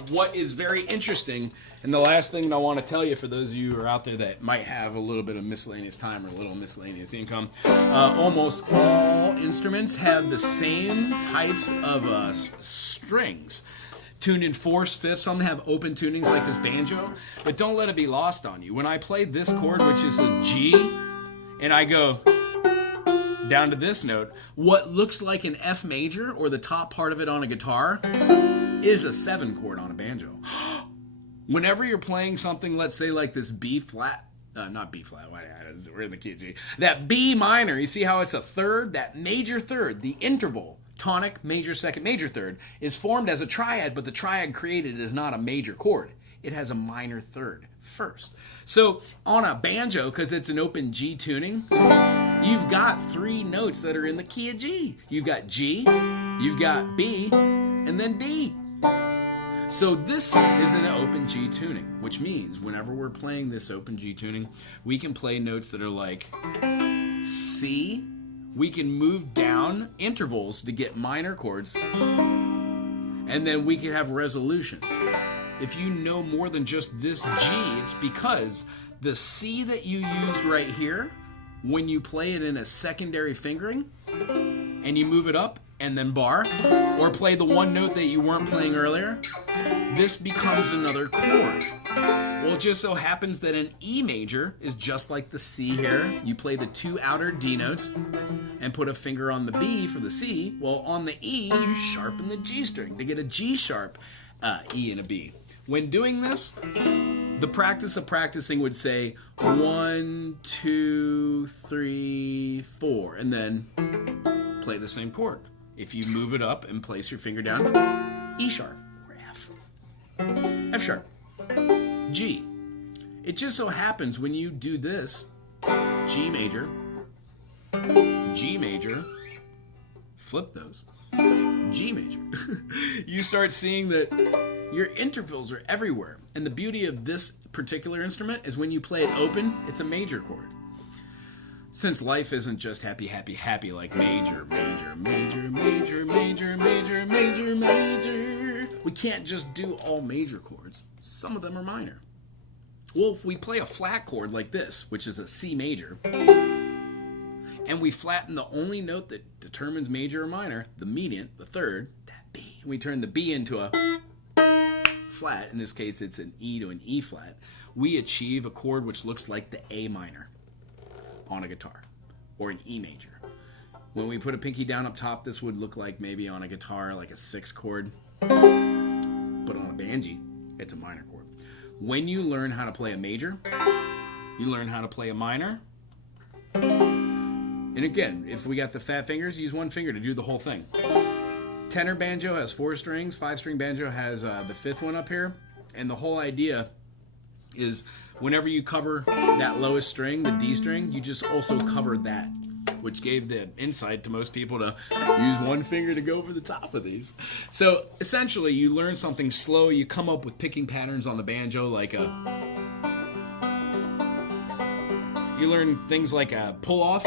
what is very interesting, and the last thing that I want to tell you for those of you who are out there that might have a little bit of miscellaneous time or a little miscellaneous income, almost all instruments have the same types of strings. Tuned in fourths, fifths. Some have open tunings like this banjo, but don't let it be lost on you. When I play this chord, which is a G, and I go down to this note, what looks like an F major or the top part of it on a guitar is a 7 chord on a banjo. Whenever you're playing something, let's say like this B flat, not B flat, we're in the key of G, that B minor, you see how it's a third? That major third, the interval, tonic, major, second, major, third, is formed as a triad, but the triad created is not a major chord. It has a minor third first. So on a banjo, because it's an open G tuning, you've got 3 notes that are in the key of G. You've got G, you've got B, and then D. So this is an open G tuning, which means whenever we're playing this open G tuning, we can play notes that are like C. We can move down intervals to get minor chords, and then we can have resolutions. If you know more than just this G, it's because the C that you used right here, when you play it in a secondary fingering, and you move it up and then bar, or play the one note that you weren't playing earlier, this becomes another chord. Well, it just so happens that an E major is just like the C here. You play the 2 outer D notes and put a finger on the B for the C. Well, on the E, you sharpen the G string to get a G sharp E and a B. When doing this, the practice of practicing would say 1, 2, 3, 4, and then play the same chord. If you move it up and place your finger down, E sharp or F. F sharp. G. It just so happens when you do this, G major, flip those, G major, you start seeing that your intervals are everywhere. And the beauty of this particular instrument is when you play it open, it's a major chord. Since life isn't just happy, happy, happy, like major, major, major, major, major, major, major, major, we can't just do all major chords. Some of them are minor. Well, if we play a flat chord like this, which is a C major, and we flatten the only note that determines major or minor, the median, the third, that B, and we turn the B into a flat, in this case it's an E to an E flat, we achieve a chord which looks like the A minor on a guitar, or an E major. When we put a pinky down up top, this would look like maybe on a guitar like a 6 chord, but on a banjo, it's a minor chord. When you learn how to play a major, you learn how to play a minor. And again, if we got the fat fingers, use one finger to do the whole thing. Tenor banjo has 4 strings, 5-string banjo has the 5th one up here, and the whole idea is whenever you cover that lowest string, the D string, you just also cover that, which gave the insight to most people to use one finger to go over the top of these. So essentially, you learn something slow, you come up with picking patterns on the banjo, like you learn things like a pull-off.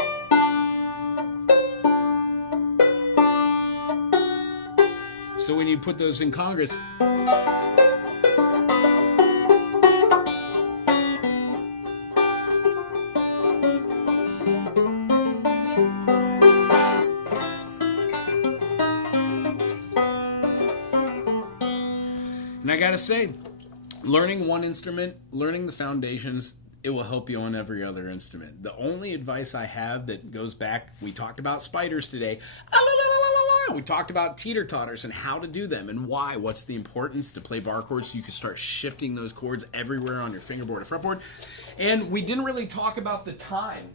So when you put those in Congress, and I gotta say, learning one instrument, learning the foundations, it will help you on every other instrument. The only advice I have that goes back, we talked about spiders today. We talked about teeter-totters and how to do them and why. What's the importance to play bar chords so you can start shifting those chords everywhere on your fingerboard or fretboard. And we didn't really talk about the time.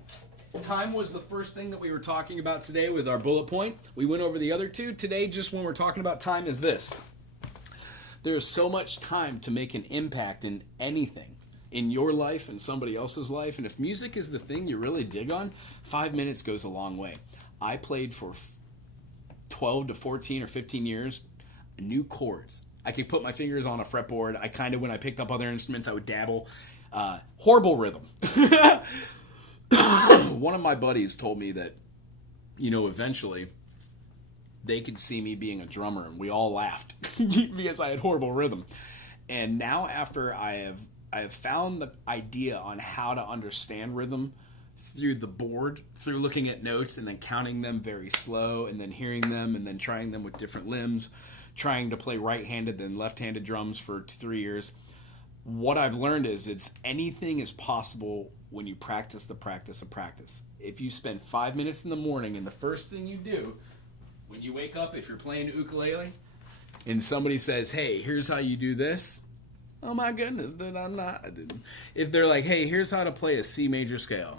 Time was the first thing that we were talking about today with our bullet point. We went over the other two. Today, just when we're talking about time, is this. There's so much time to make an impact in anything. In your life and somebody else's life. And if music is the thing you really dig on, 5 minutes goes a long way. I played for 12 to 14 or 15 years, new chords. I could put my fingers on a fretboard. I kind of, when I picked up other instruments, I would dabble. Horrible rhythm. One of my buddies told me that, eventually they could see me being a drummer, and we all laughed because I had horrible rhythm. And now after I have found the idea on how to understand rhythm through the board, through looking at notes and then counting them very slow and then hearing them and then trying them with different limbs, trying to play right-handed then left-handed drums for 3 years. What I've learned is anything is possible when you practice the practice of practice. If you spend 5 minutes in the morning and the first thing you do when you wake up, if you're playing ukulele and somebody says, hey, here's how you do this, oh my goodness, dude, I didn't. If they're like, hey, here's how to play a C major scale.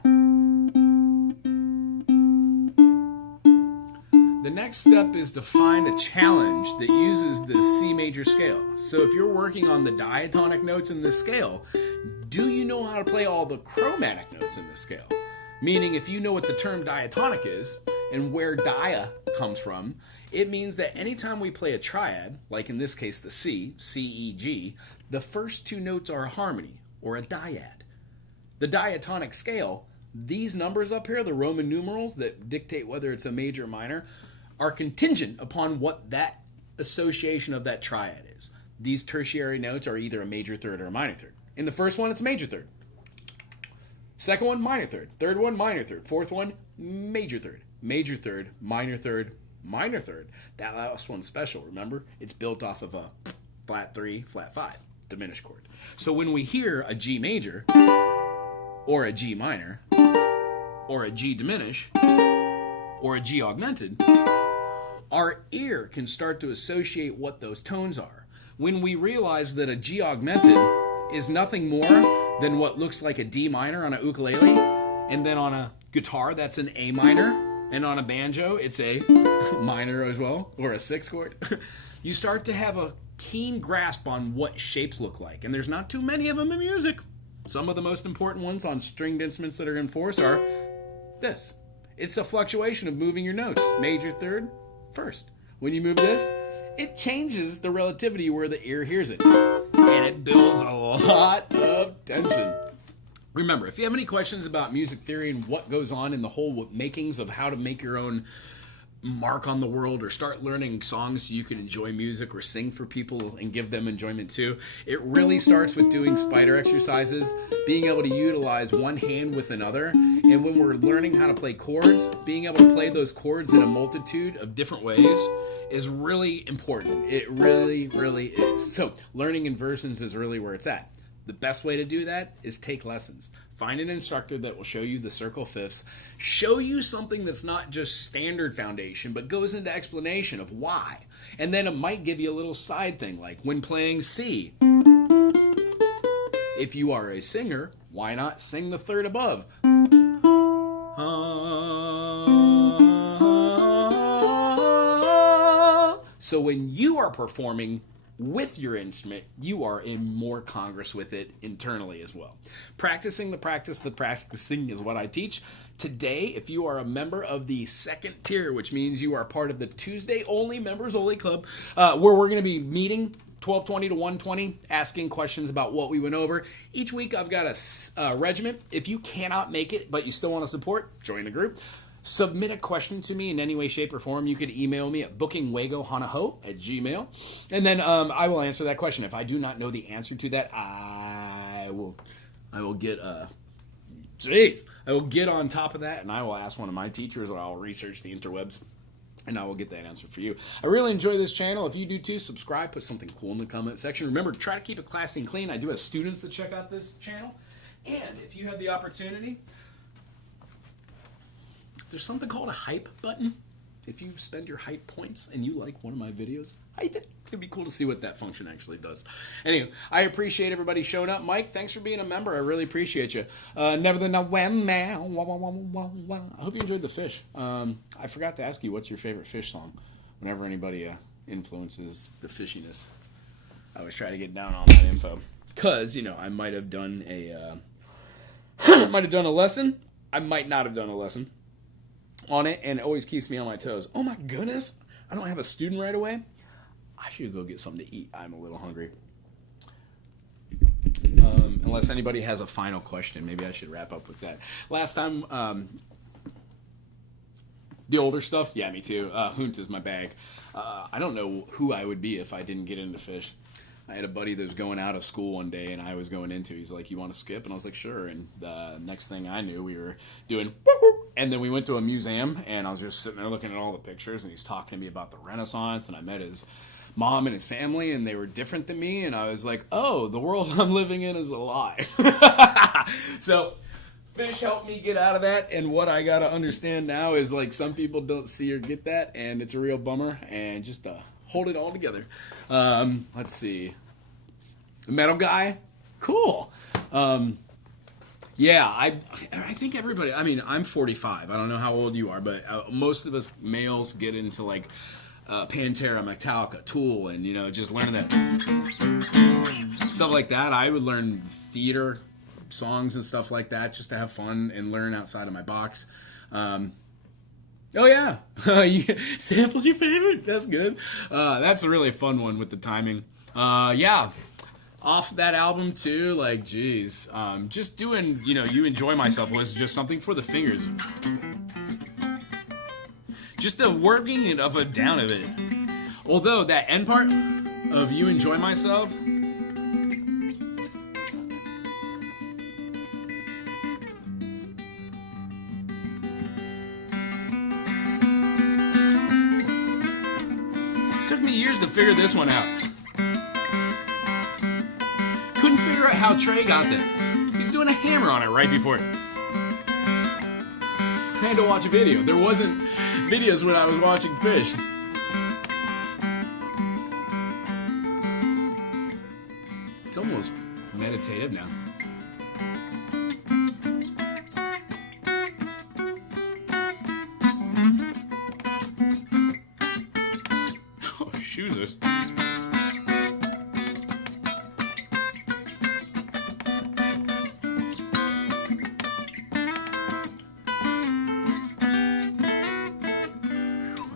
The next step is to find a challenge that uses the C major scale. So if you're working on the diatonic notes in this scale, do you know how to play all the chromatic notes in this scale? Meaning if you know what the term diatonic is and where dia comes from, it means that anytime we play a triad, like in this case the C, C, E, G, the first two notes are a harmony, or a dyad. The diatonic scale, these numbers up here, the Roman numerals that dictate whether it's a major or minor, are contingent upon what that association of that triad is. These tertiary notes are either a major third or a minor third. In the first one, it's major third. Second one, minor third. Third one, minor third. Fourth one, major third. Major third, minor third, minor third. That last one's special, remember? It's built off of a flat 3, flat 5 diminished chord. So when we hear a G major, or a G minor, or a G diminish, or a G augmented, our ear can start to associate what those tones are. When we realize that a G augmented is nothing more than what looks like a D minor on a ukulele, and then on a guitar that's an A minor, and on a banjo it's a minor as well, or a 6 chord, you start to have a keen grasp on what shapes look like. And there's not too many of them in music. Some of the most important ones on stringed instruments that are in force are this. It's a fluctuation of moving your notes. Major third, first. When you move this, it changes the relativity where the ear hears it. And it builds a lot of tension. Remember, if you have any questions about music theory and what goes on in the whole makings of how to make your own mark on the world or start learning songs so you can enjoy music or sing for people and give them enjoyment too, it really starts with doing spider exercises, being able to utilize one hand with another, and when we're learning how to play chords, being able to play those chords in a multitude of different ways is really important. It really, really is. So learning inversions is really where it's at. The best way to do that is take lessons. Find an instructor that will show you the circle fifths, show you something that's not just standard foundation, but goes into explanation of why. And then it might give you a little side thing, like when playing C. If you are a singer, why not sing the third above? So when you are performing with your instrument, you are in more congress with it internally as well. Practicing the practicing is what I teach. Today, if you are a member of the second tier, which means you are part of the Tuesday only members only club, where we're going to be meeting 12:20 to 1:20, asking questions about what we went over. Each week I've got a regiment. If you cannot make it, but you still want to support, join the group. Submit a question to me in any way, shape, or form. You could email me at bookingwagohanaho@gmail.com, and then I will answer that question. If I do not know the answer to that, I will get I will get on top of that, and I will ask one of my teachers, or I'll research the interwebs, and I will get that answer for you. I really enjoy this channel. If you do too, subscribe, put something cool in the comment section. Remember, try to keep it classy and clean. I do have students that check out this channel. And if you have the opportunity, there's something called a hype button. If you spend your hype points and you like one of my videos, hype it. It'd be cool to see what that function actually does. Anyway, I appreciate everybody showing up. Mike, thanks for being a member. I really appreciate you. Never the when now. I hope you enjoyed the fish. I forgot to ask you, what's your favorite fish song? Whenever anybody influences the fishiness, I always try to get down on that info. Because, you know, I might have done a lesson. I might not have done a lesson on it, and it always keeps me on my toes. Oh my goodness, I don't have a student right away. I should go get something to eat. I'm a little hungry. Unless anybody has a final question, maybe I should wrap up with that. Last time, the older stuff, yeah, me too. Hunt is my bag. I don't know who I would be if I didn't get into fish. I had a buddy that was going out of school one day, and I was going into. He's like, "You want to skip?" And I was like, "Sure." And the next thing I knew, we were doing, and then we went to a museum, and I was just sitting there looking at all the pictures, and he's talking to me about the Renaissance, and I met his mom and his family, and they were different than me, and I was like, "Oh, the world I'm living in is a lie." So fish helped me get out of that, and what I gotta understand now is, like, some people don't see or get that, and it's a real bummer, and just hold it all together. Let's see. Metal guy? Cool. Yeah, I think everybody, I mean, I'm 45. I don't know how old you are, but most of us males get into, like, Pantera, Metallica, Tool, and, you know, just learning that stuff like that. I would learn theater songs and stuff like that just to have fun and learn outside of my box. Oh yeah, sample's your favorite. That's good. That's a really fun one with the timing. Yeah, off that album too. Like, geez, just doing, you know, You Enjoy Myself was just something for the fingers. Just the working it of a down of it. Although that end part of You Enjoy Myself. Years to figure this one out. Couldn't figure out how Trey got that. He's doing a hammer on it right before it. I had to watch a video. There wasn't videos when I was watching fish. It's almost meditative now. Shooters. I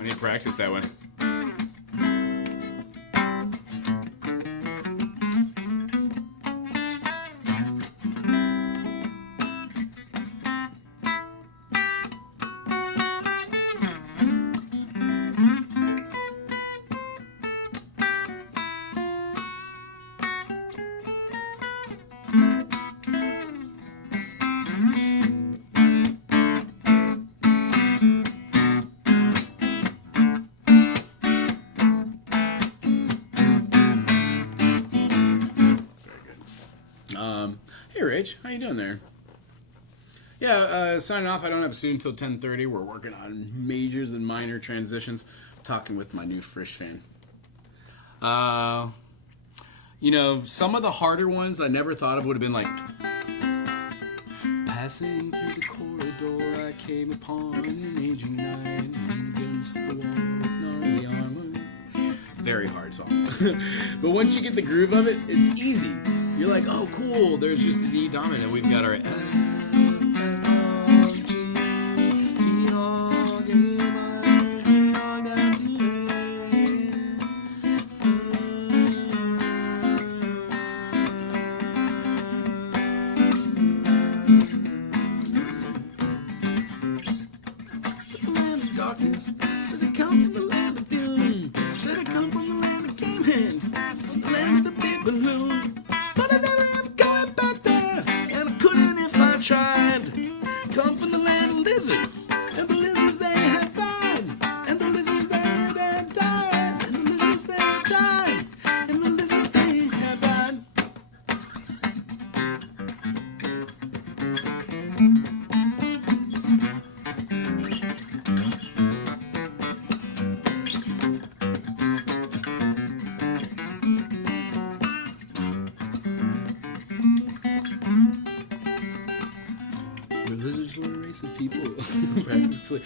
need to practice that one. Hey Rich, how you doing there? Yeah, signing off. I don't have a student until 10:30. We're working on majors and minor transitions. Talking with my new fish fan. You know, some of the harder ones I never thought of would have been like, passing through the corridor, I came upon an aging knight against the wall with gnarly armor. Very hard song. But once you get the groove of it, it's easy. You're like, oh, cool, there's just an E dominant. We've got our darkness. Said I come from the land of doom. Said I come from the land of game hand. From the land of the big balloon. But I never ever got back there. And I couldn't if I tried. Come from the land of lizards. And the lizards they have died. And the lizards they have died. And the lizards they have died. And the lizards they have died. people practically.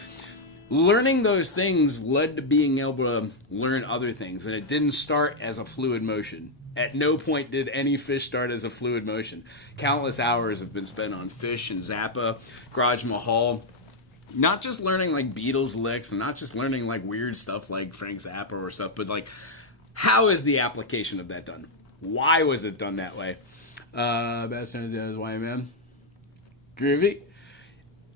Learning those things led to being able to learn other things, and it didn't start as a fluid motion. At no point did any fish start as a fluid motion. Countless hours have been spent on Fish and Zappa, Garage Mahal. Not just learning like Beatles licks, and not just learning like weird stuff like Frank Zappa or stuff, but like, how is the application of that done? Why was it done that way? Best friends as YMM. Groovy.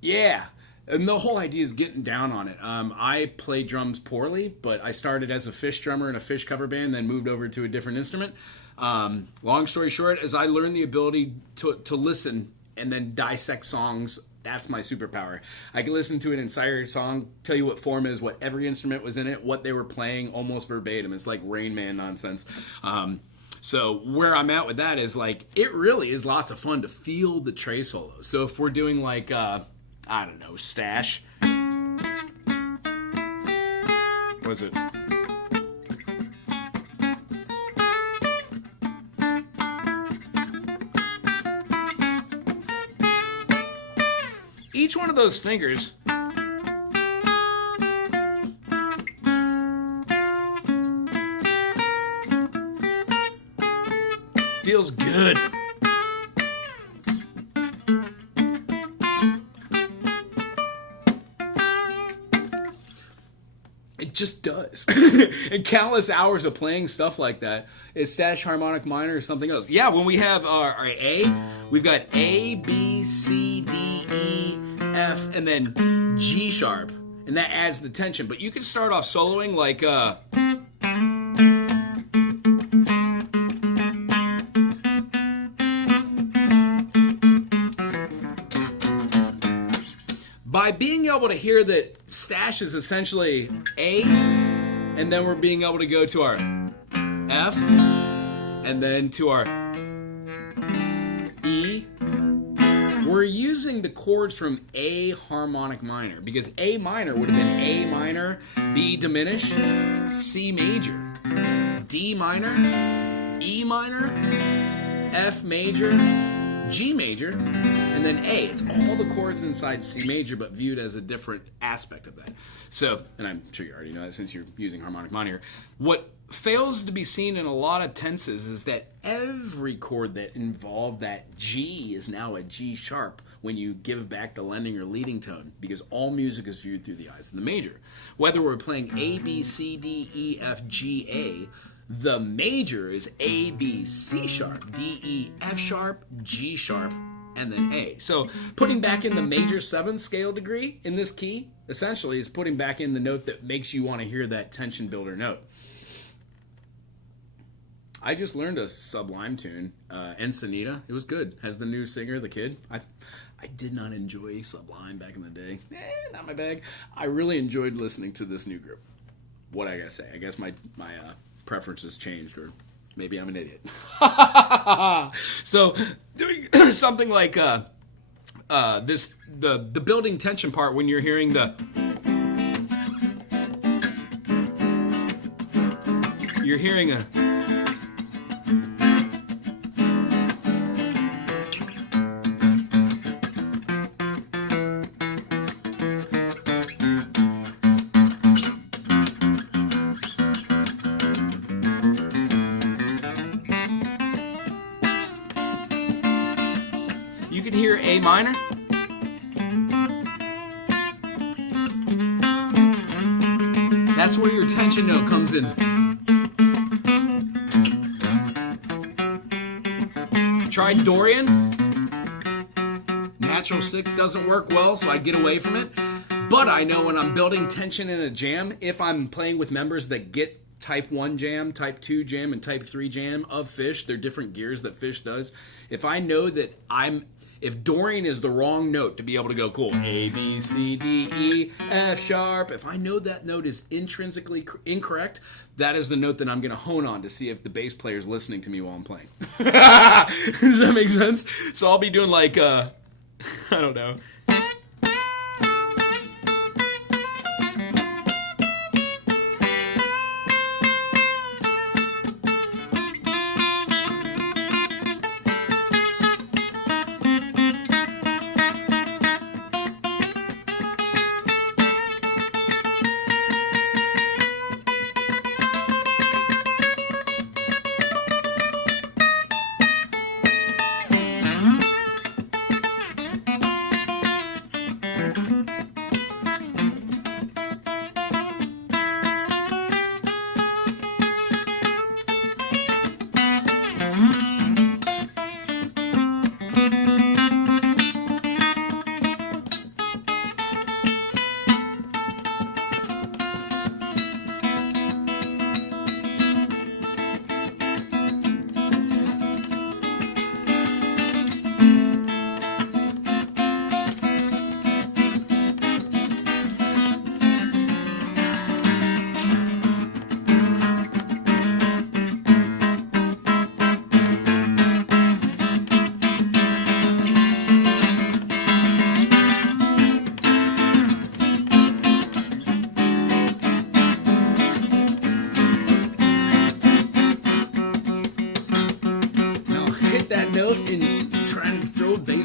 Yeah. And the whole idea is getting down on it. I play drums poorly, but I started as a Fish drummer in a Fish cover band, then moved over to a different instrument. Long story short, as I learned the ability to listen and then dissect songs, that's my superpower. I can listen to an entire song, tell you what form is, what every instrument was in it, what they were playing, almost verbatim. It's like Rain Man nonsense. So where I'm at with that is like, it really is lots of fun to feel the Trey solos. So if we're doing like, I don't know, Stash. What is it? Each one of those fingers feels good. It just does. And countless hours of playing stuff like that. Is Stash harmonic minor or something else? Yeah, when we have our A, we've got A, B, C, D, E, F, and then G sharp. And that adds the tension. But you can start off soloing like, by being able to hear that Stash is essentially A, and then we're being able to go to our F, and then to our E, we're using the chords from A harmonic minor, because A minor would have been A minor, B diminished, C major, D minor, E minor, F major, G major, and then A. It's all the chords inside C major, but viewed as a different aspect of that. So, and I'm sure you already know that since you're using harmonic minor. What fails to be seen in a lot of tenses is that every chord that involved that G is now a G sharp when you give back the lending or leading tone, because all music is viewed through the eyes of the major. Whether we're playing A, B, C, D, E, F, G, A, the major is A, B, C sharp, D, E, F sharp, G sharp, and then A. So putting back in the major 7th scale degree in this key, essentially, is putting back in the note that makes you want to hear that tension builder note. I just learned a Sublime tune, Encinita. It was good. Has the new singer, the kid. I did not enjoy Sublime back in the day. Not my bag. I really enjoyed listening to this new group. What I gotta say? I guess my preferences changed, or maybe I'm an idiot. So doing something like this, the building tension part, when you're hearing you're hearing a you can hear A minor. That's where your tension note comes in. Try Dorian. Natural 6 doesn't work well, so I get away from it. But I know when I'm building tension in a jam, if I'm playing with members that get type 1 jam, type 2 jam, and type 3 jam of Fish, they're different gears that Fish does. If I know that if Dorian is the wrong note to be able to go, cool, A, B, C, D, E, F sharp, if I know that note is intrinsically incorrect, that is the note that I'm going to hone on to see if the bass player is listening to me while I'm playing. Does that make sense? So I'll be doing like, I don't know.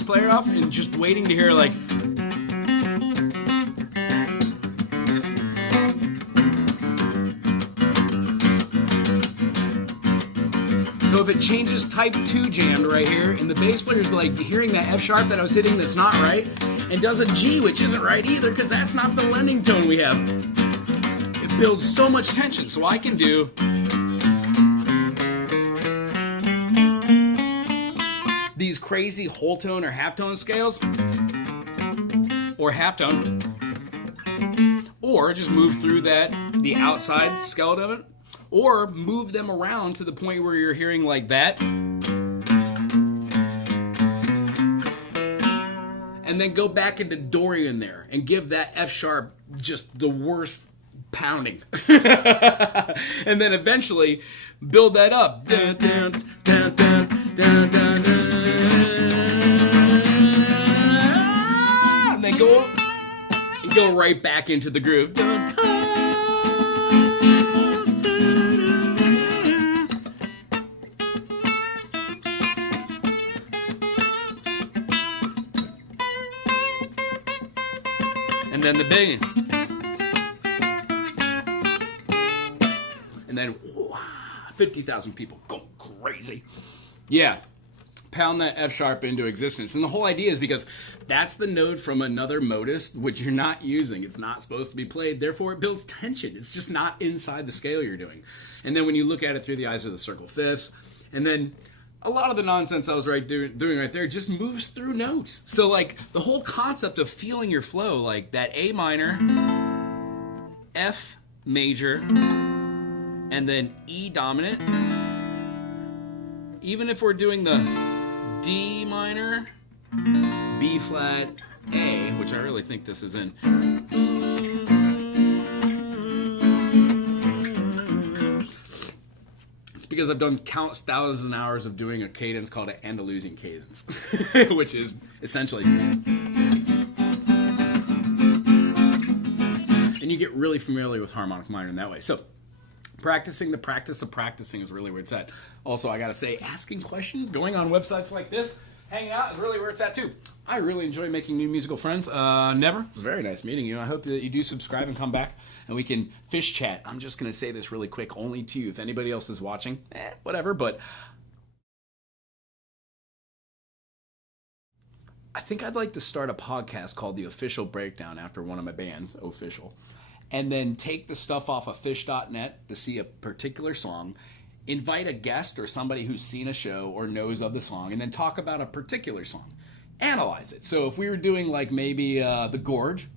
play it off and just waiting to hear like. So if it changes type 2 jammed right here, and the bass player's like hearing that F sharp that I was hitting that's not right, and does a G which isn't right either because that's not the lending tone we have. It builds so much tension. So I can do these crazy whole tone or halftone scales, or halftone, or just move through the outside skeleton of it, or move them around to the point where you're hearing like that, and then go back into Dorian there and give that F sharp just the worst pounding. And then eventually build that up. Dun, dun, dun, dun, dun, dun, dun. And then go right back into the groove. Dun, dun. And then the big, and then 50,000 people go crazy. Yeah, pound that F sharp into existence. And the whole idea is because that's the note from another modus which you're not using. It's not supposed to be played. Therefore, it builds tension. It's just not inside the scale you're doing. And then when you look at it through the eyes of the circle fifths, and then a lot of the nonsense I was doing right there just moves through notes. So like the whole concept of feeling your flow, like that A minor, F major, and then E dominant. Even if we're doing the D minor, B flat, A, which I really think this is in. Because I've done countless thousands of hours of doing a cadence called an Andalusian cadence, which is essentially, and you get really familiar with harmonic minor in that way. So practicing the practice of practicing is really where it's at. Also, I gotta say, asking questions, going on websites like this, hanging out is really where it's at too. I really enjoy making new musical friends. Never. It was very nice meeting you. I hope that you do subscribe and come back and we can fish chat. I'm just going to say this really quick, only to you. If anybody else is watching, whatever. But I think I'd like to start a podcast called The Official Breakdown after one of my bands, Official. And then take the stuff off of fish.net to see a particular song, invite a guest or somebody who's seen a show or knows of the song, and then talk about a particular song. Analyze it. So if we were doing like maybe The Gorge,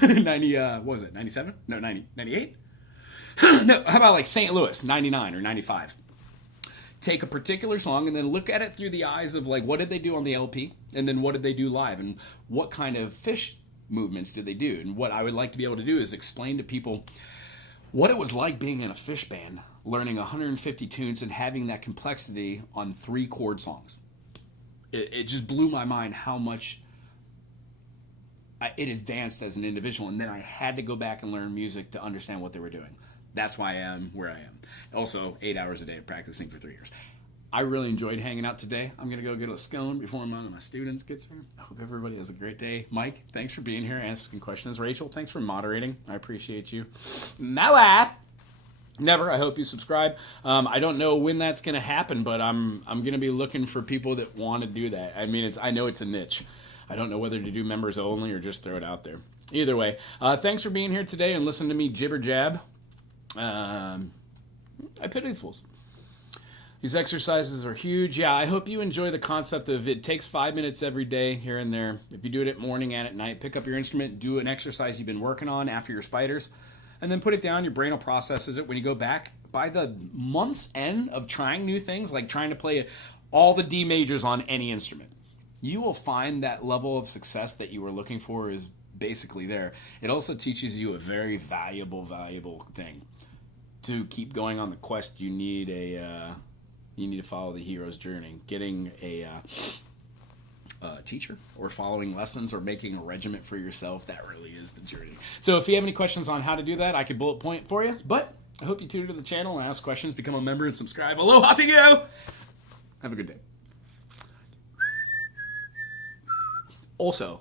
90, what was it, 97? No, 90, 98? No, how about like St. Louis, 99 or 95? Take a particular song and then look at it through the eyes of like, what did they do on the LP? And then what did they do live? And what kind of fish movements did they do? And what I would like to be able to do is explain to people what it was like being in a Fish band, learning 150 tunes and having that complexity on 3 chord songs. It just blew my mind how much it advanced as an individual, and then I had to go back and learn music to understand what they were doing. That's why I am where I am. Also, 8 hours a day of practicing for 3 years. I really enjoyed hanging out today. I'm going to go get a scone before one of my students gets here. I hope everybody has a great day. Mike, thanks for being here, asking questions. Rachel, thanks for moderating. I appreciate you. Malath, never. I hope you subscribe. I don't know when that's going to happen, but I'm going to be looking for people that want to do that. I mean, I know it's a niche. I don't know whether to do members only or just throw it out there. Either way, thanks for being here today and listening to me jibber jab. I pity the fools. These exercises are huge. Yeah, I hope you enjoy the concept of it takes 5 minutes every day here and there. If you do it at morning and at night, pick up your instrument, do an exercise you've been working on after your spiders, and then put it down. Your brain will process it. When you go back, by the month's end of trying new things, like trying to play all the D majors on any instrument, you will find that level of success that you were looking for is basically there. It also teaches you a very valuable thing. To keep going on the quest, you need to follow the hero's journey. Getting a teacher or following lessons or making a regiment for yourself, that really is the journey. So if you have any questions on how to do that, I could bullet point for you. But I hope you tune into the channel and ask questions, become a member, and subscribe. Aloha to you! Have a good day. Also,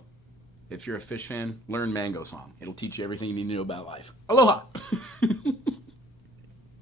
if you're a fish fan, learn Mango Song. It'll teach you everything you need to know about life. Aloha!